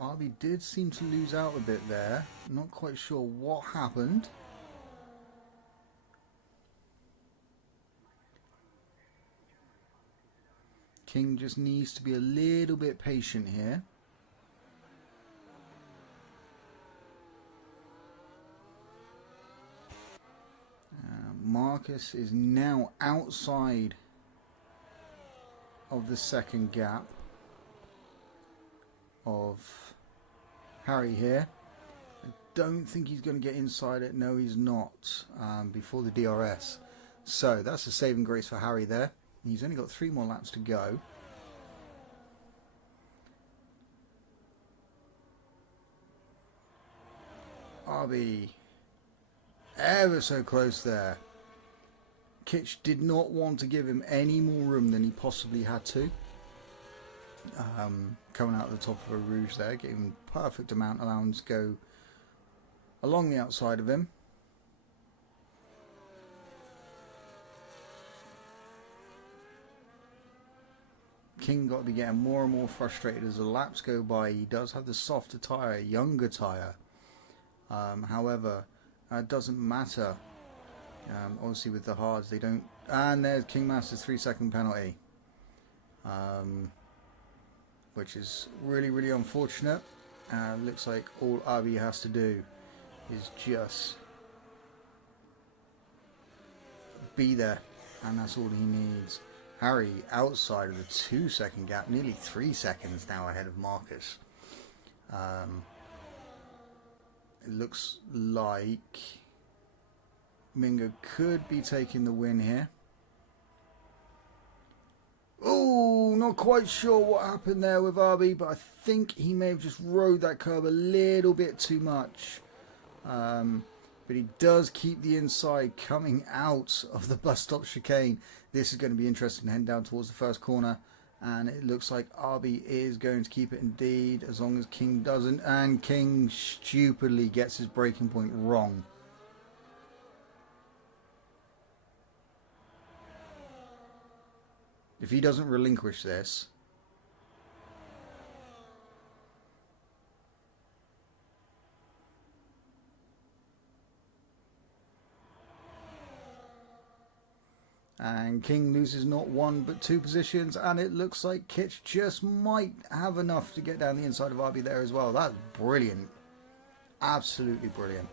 RB did seem to lose out a bit there. Not quite sure what happened. King just needs to be a little bit patient here. Marcus is now outside of the second gap of Harry here. I don't think he's going to get inside it. No, he's not, before the DRS. So that's a saving grace for Harry there. He's only got 3 more laps to go. RB ever so close there. Kitch did not want to give him any more room than he possibly had to. Coming out of the top of a Rouge there, gave him perfect amount, allowing him to go along the outside of him. King got to be getting more and more frustrated as the laps go by. He does have the softer tyre, younger tyre. However, it doesn't matter. Obviously with the hards they don't. And there's King Master's 3 second penalty. which is really, really unfortunate. Looks like all Abi has to do is just be there, and that's all he needs. Harry outside of the 2-second gap, nearly 3 seconds now ahead of Marcus. It looks like Mingo could be taking the win here. Oh, not quite sure what happened there with Arby, but I think he may have just rode that curb a little bit too much. But he does keep the inside coming out of the bus stop chicane. This is going to be interesting, heading down towards the first corner. And it looks like Arby is going to keep it indeed, as long as King doesn't. And King stupidly gets his breaking point wrong. If he doesn't relinquish this, and King loses not one but 2 positions, and it looks like Kitch just might have enough to get down the inside of Arby there as well. That's brilliant. Absolutely brilliant.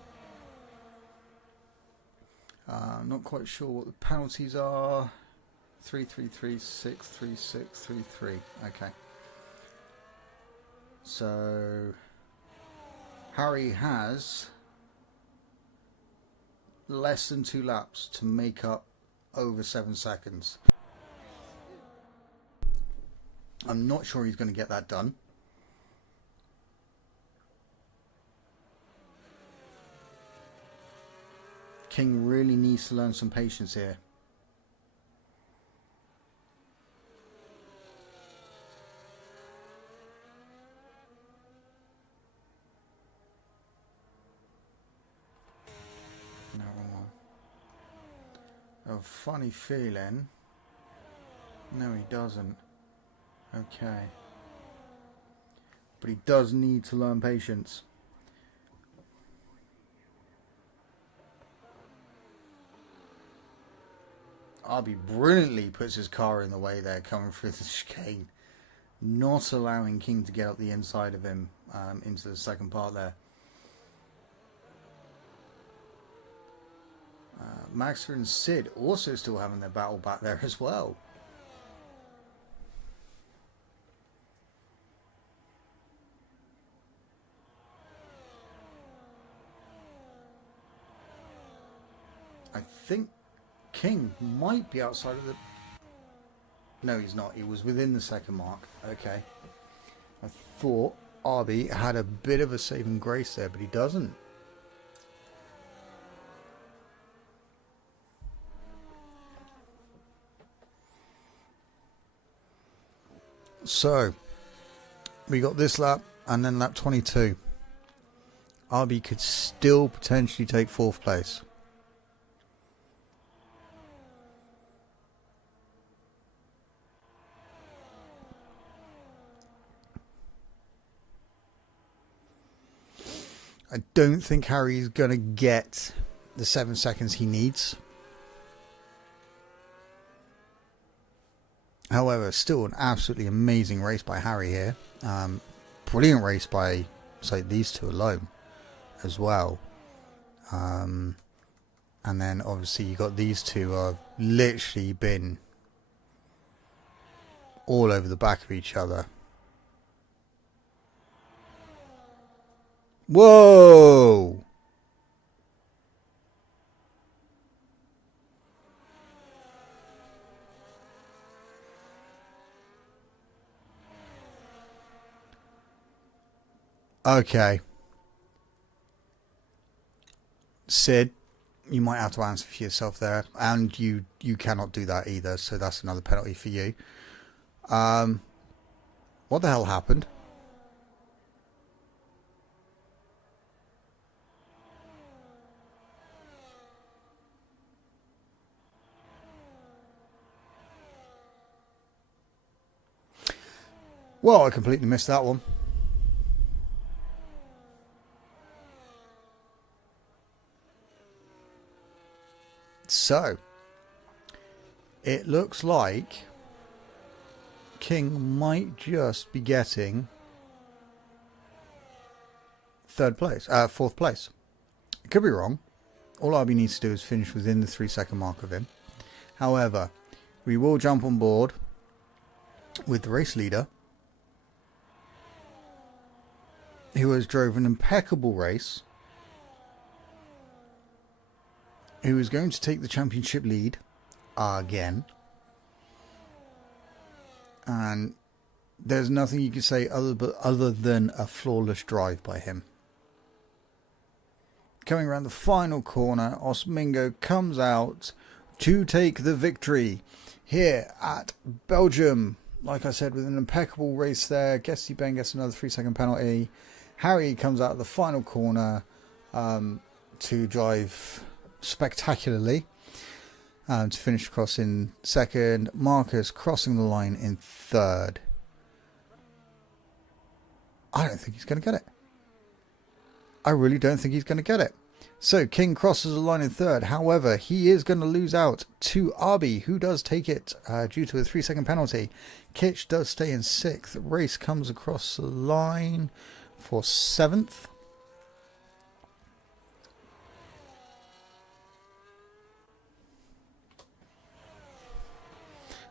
Not quite sure what the penalties are. 3-3-3, 6-3-6, 3-3. Okay. So Harry has less than 2 laps to make up over 7 seconds. I'm not sure he's going to get that done. King really needs to learn some patience here. No, wrong one. A funny feeling. No, he doesn't. Okay. But he does need to learn patience. Arby brilliantly puts his car in the way there, coming through the chicane, not allowing King to get up the inside of him into the second part there. Magster and Sid also still having their battle back there as well. I think King might be outside of the... No, he's not. He was within the second mark. Okay. I thought Arby had a bit of a saving grace there, but he doesn't. So, we got this lap and then lap 22. Arby could still potentially take 4th place. I don't think Harry's going to get the 7 seconds he needs. However, still an absolutely amazing race by Harry here. Brilliant race by, say, these two alone as well. And then obviously you got these two have literally been all over the back of each other. Whoa! Okay. Sid, you might have to answer for yourself there. And you cannot do that either, so that's another penalty for you. What the hell happened? Well, I completely missed that one. So, it looks like King might just be getting fourth place. Could be wrong. All Arby needs to do is finish within the 3-second mark of him. However, we will jump on board with the race leader, who has drove an impeccable race, who is going to take the championship lead again. And there's nothing you can say other than a flawless drive by him. Coming around the final corner, Osmingo comes out to take the victory here at Belgium. Like I said, with an impeccable race there. CTIceDemon gets another 3-second penalty. Harry comes out of the final corner to drive spectacularly to finish across in second. Marcus crossing the line in third. I don't think he's going to get it. I really don't think he's going to get it. So King crosses the line in third. However, he is going to lose out to Arby, who does take it due to a 3-second penalty. Kitch does stay in sixth. Race comes across the line for seventh.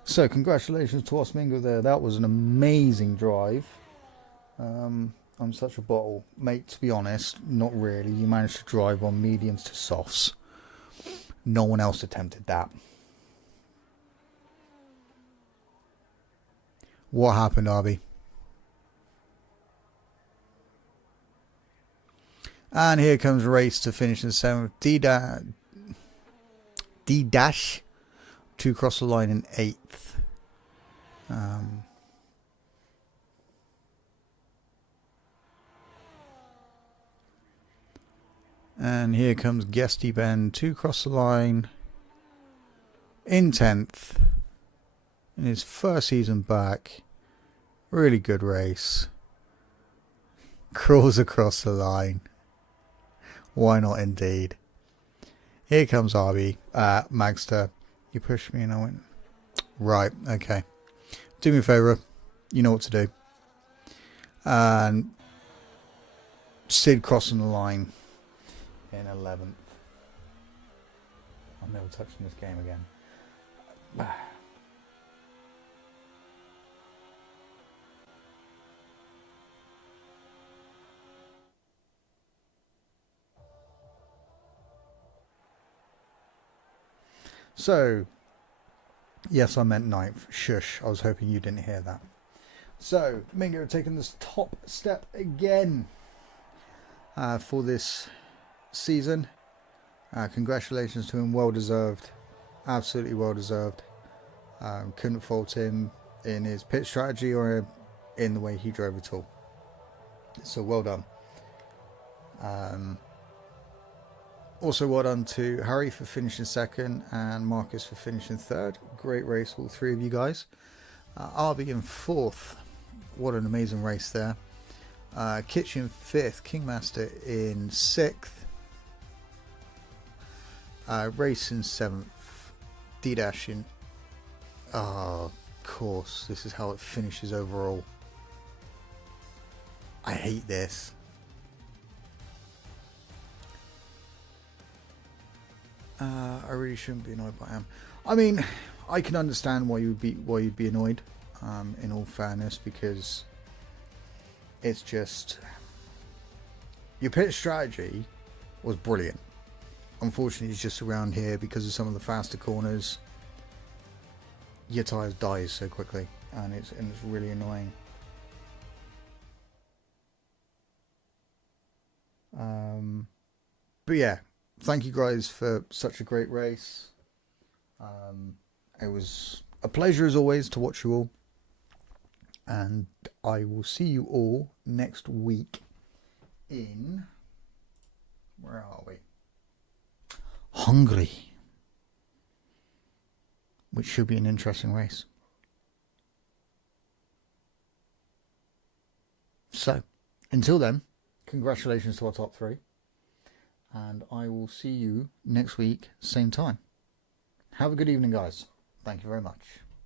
So congratulations to Osmingo there. That was an amazing drive. I'm such a bottle. Mate, to be honest, not really. You managed to drive on mediums to softs. No one else attempted that. What happened, Arby? And here comes Race to finish in seventh. D-Dash to cross the line in eighth. And here comes CTIceDemon to cross the line in 10th. In his first season back. Really good race. Crawls across the line. Why not indeed? Here comes Arby. Magster. You pushed me and I went, right, okay. Do me a favour. You know what to do. And Sid crossing the line in 11th. I'm never touching this game again. So, yes, I meant ninth. Shush, I was hoping you didn't hear that. So, Mingo taking this top step again for this season. Congratulations to him, well deserved, absolutely well deserved. Couldn't fault him in his pit strategy or in the way he drove at all. So well done. Also well done to Harry for finishing second and Marcus for finishing third. Great race, all three of you guys. Arby in fourth. What an amazing race there. Kitch in fifth. Kingmaster in sixth. Race in seventh. D-Dash in... Oh, of course. This is how it finishes overall. I hate this. I really shouldn't be annoyed by him. I mean, I can understand why you'd be annoyed. In all fairness, because it's just your pit strategy was brilliant. Unfortunately, it's just around here because of some of the faster corners. Your tyres die so quickly, and it's really annoying. But yeah, thank you guys for such a great race. It was a pleasure as always to watch you all, and I will see you all next week in, where are we? Hungary, which should be an interesting race. So, until then, congratulations to our top three, and I will see you next week, same time. Have a good evening, guys. Thank you very much.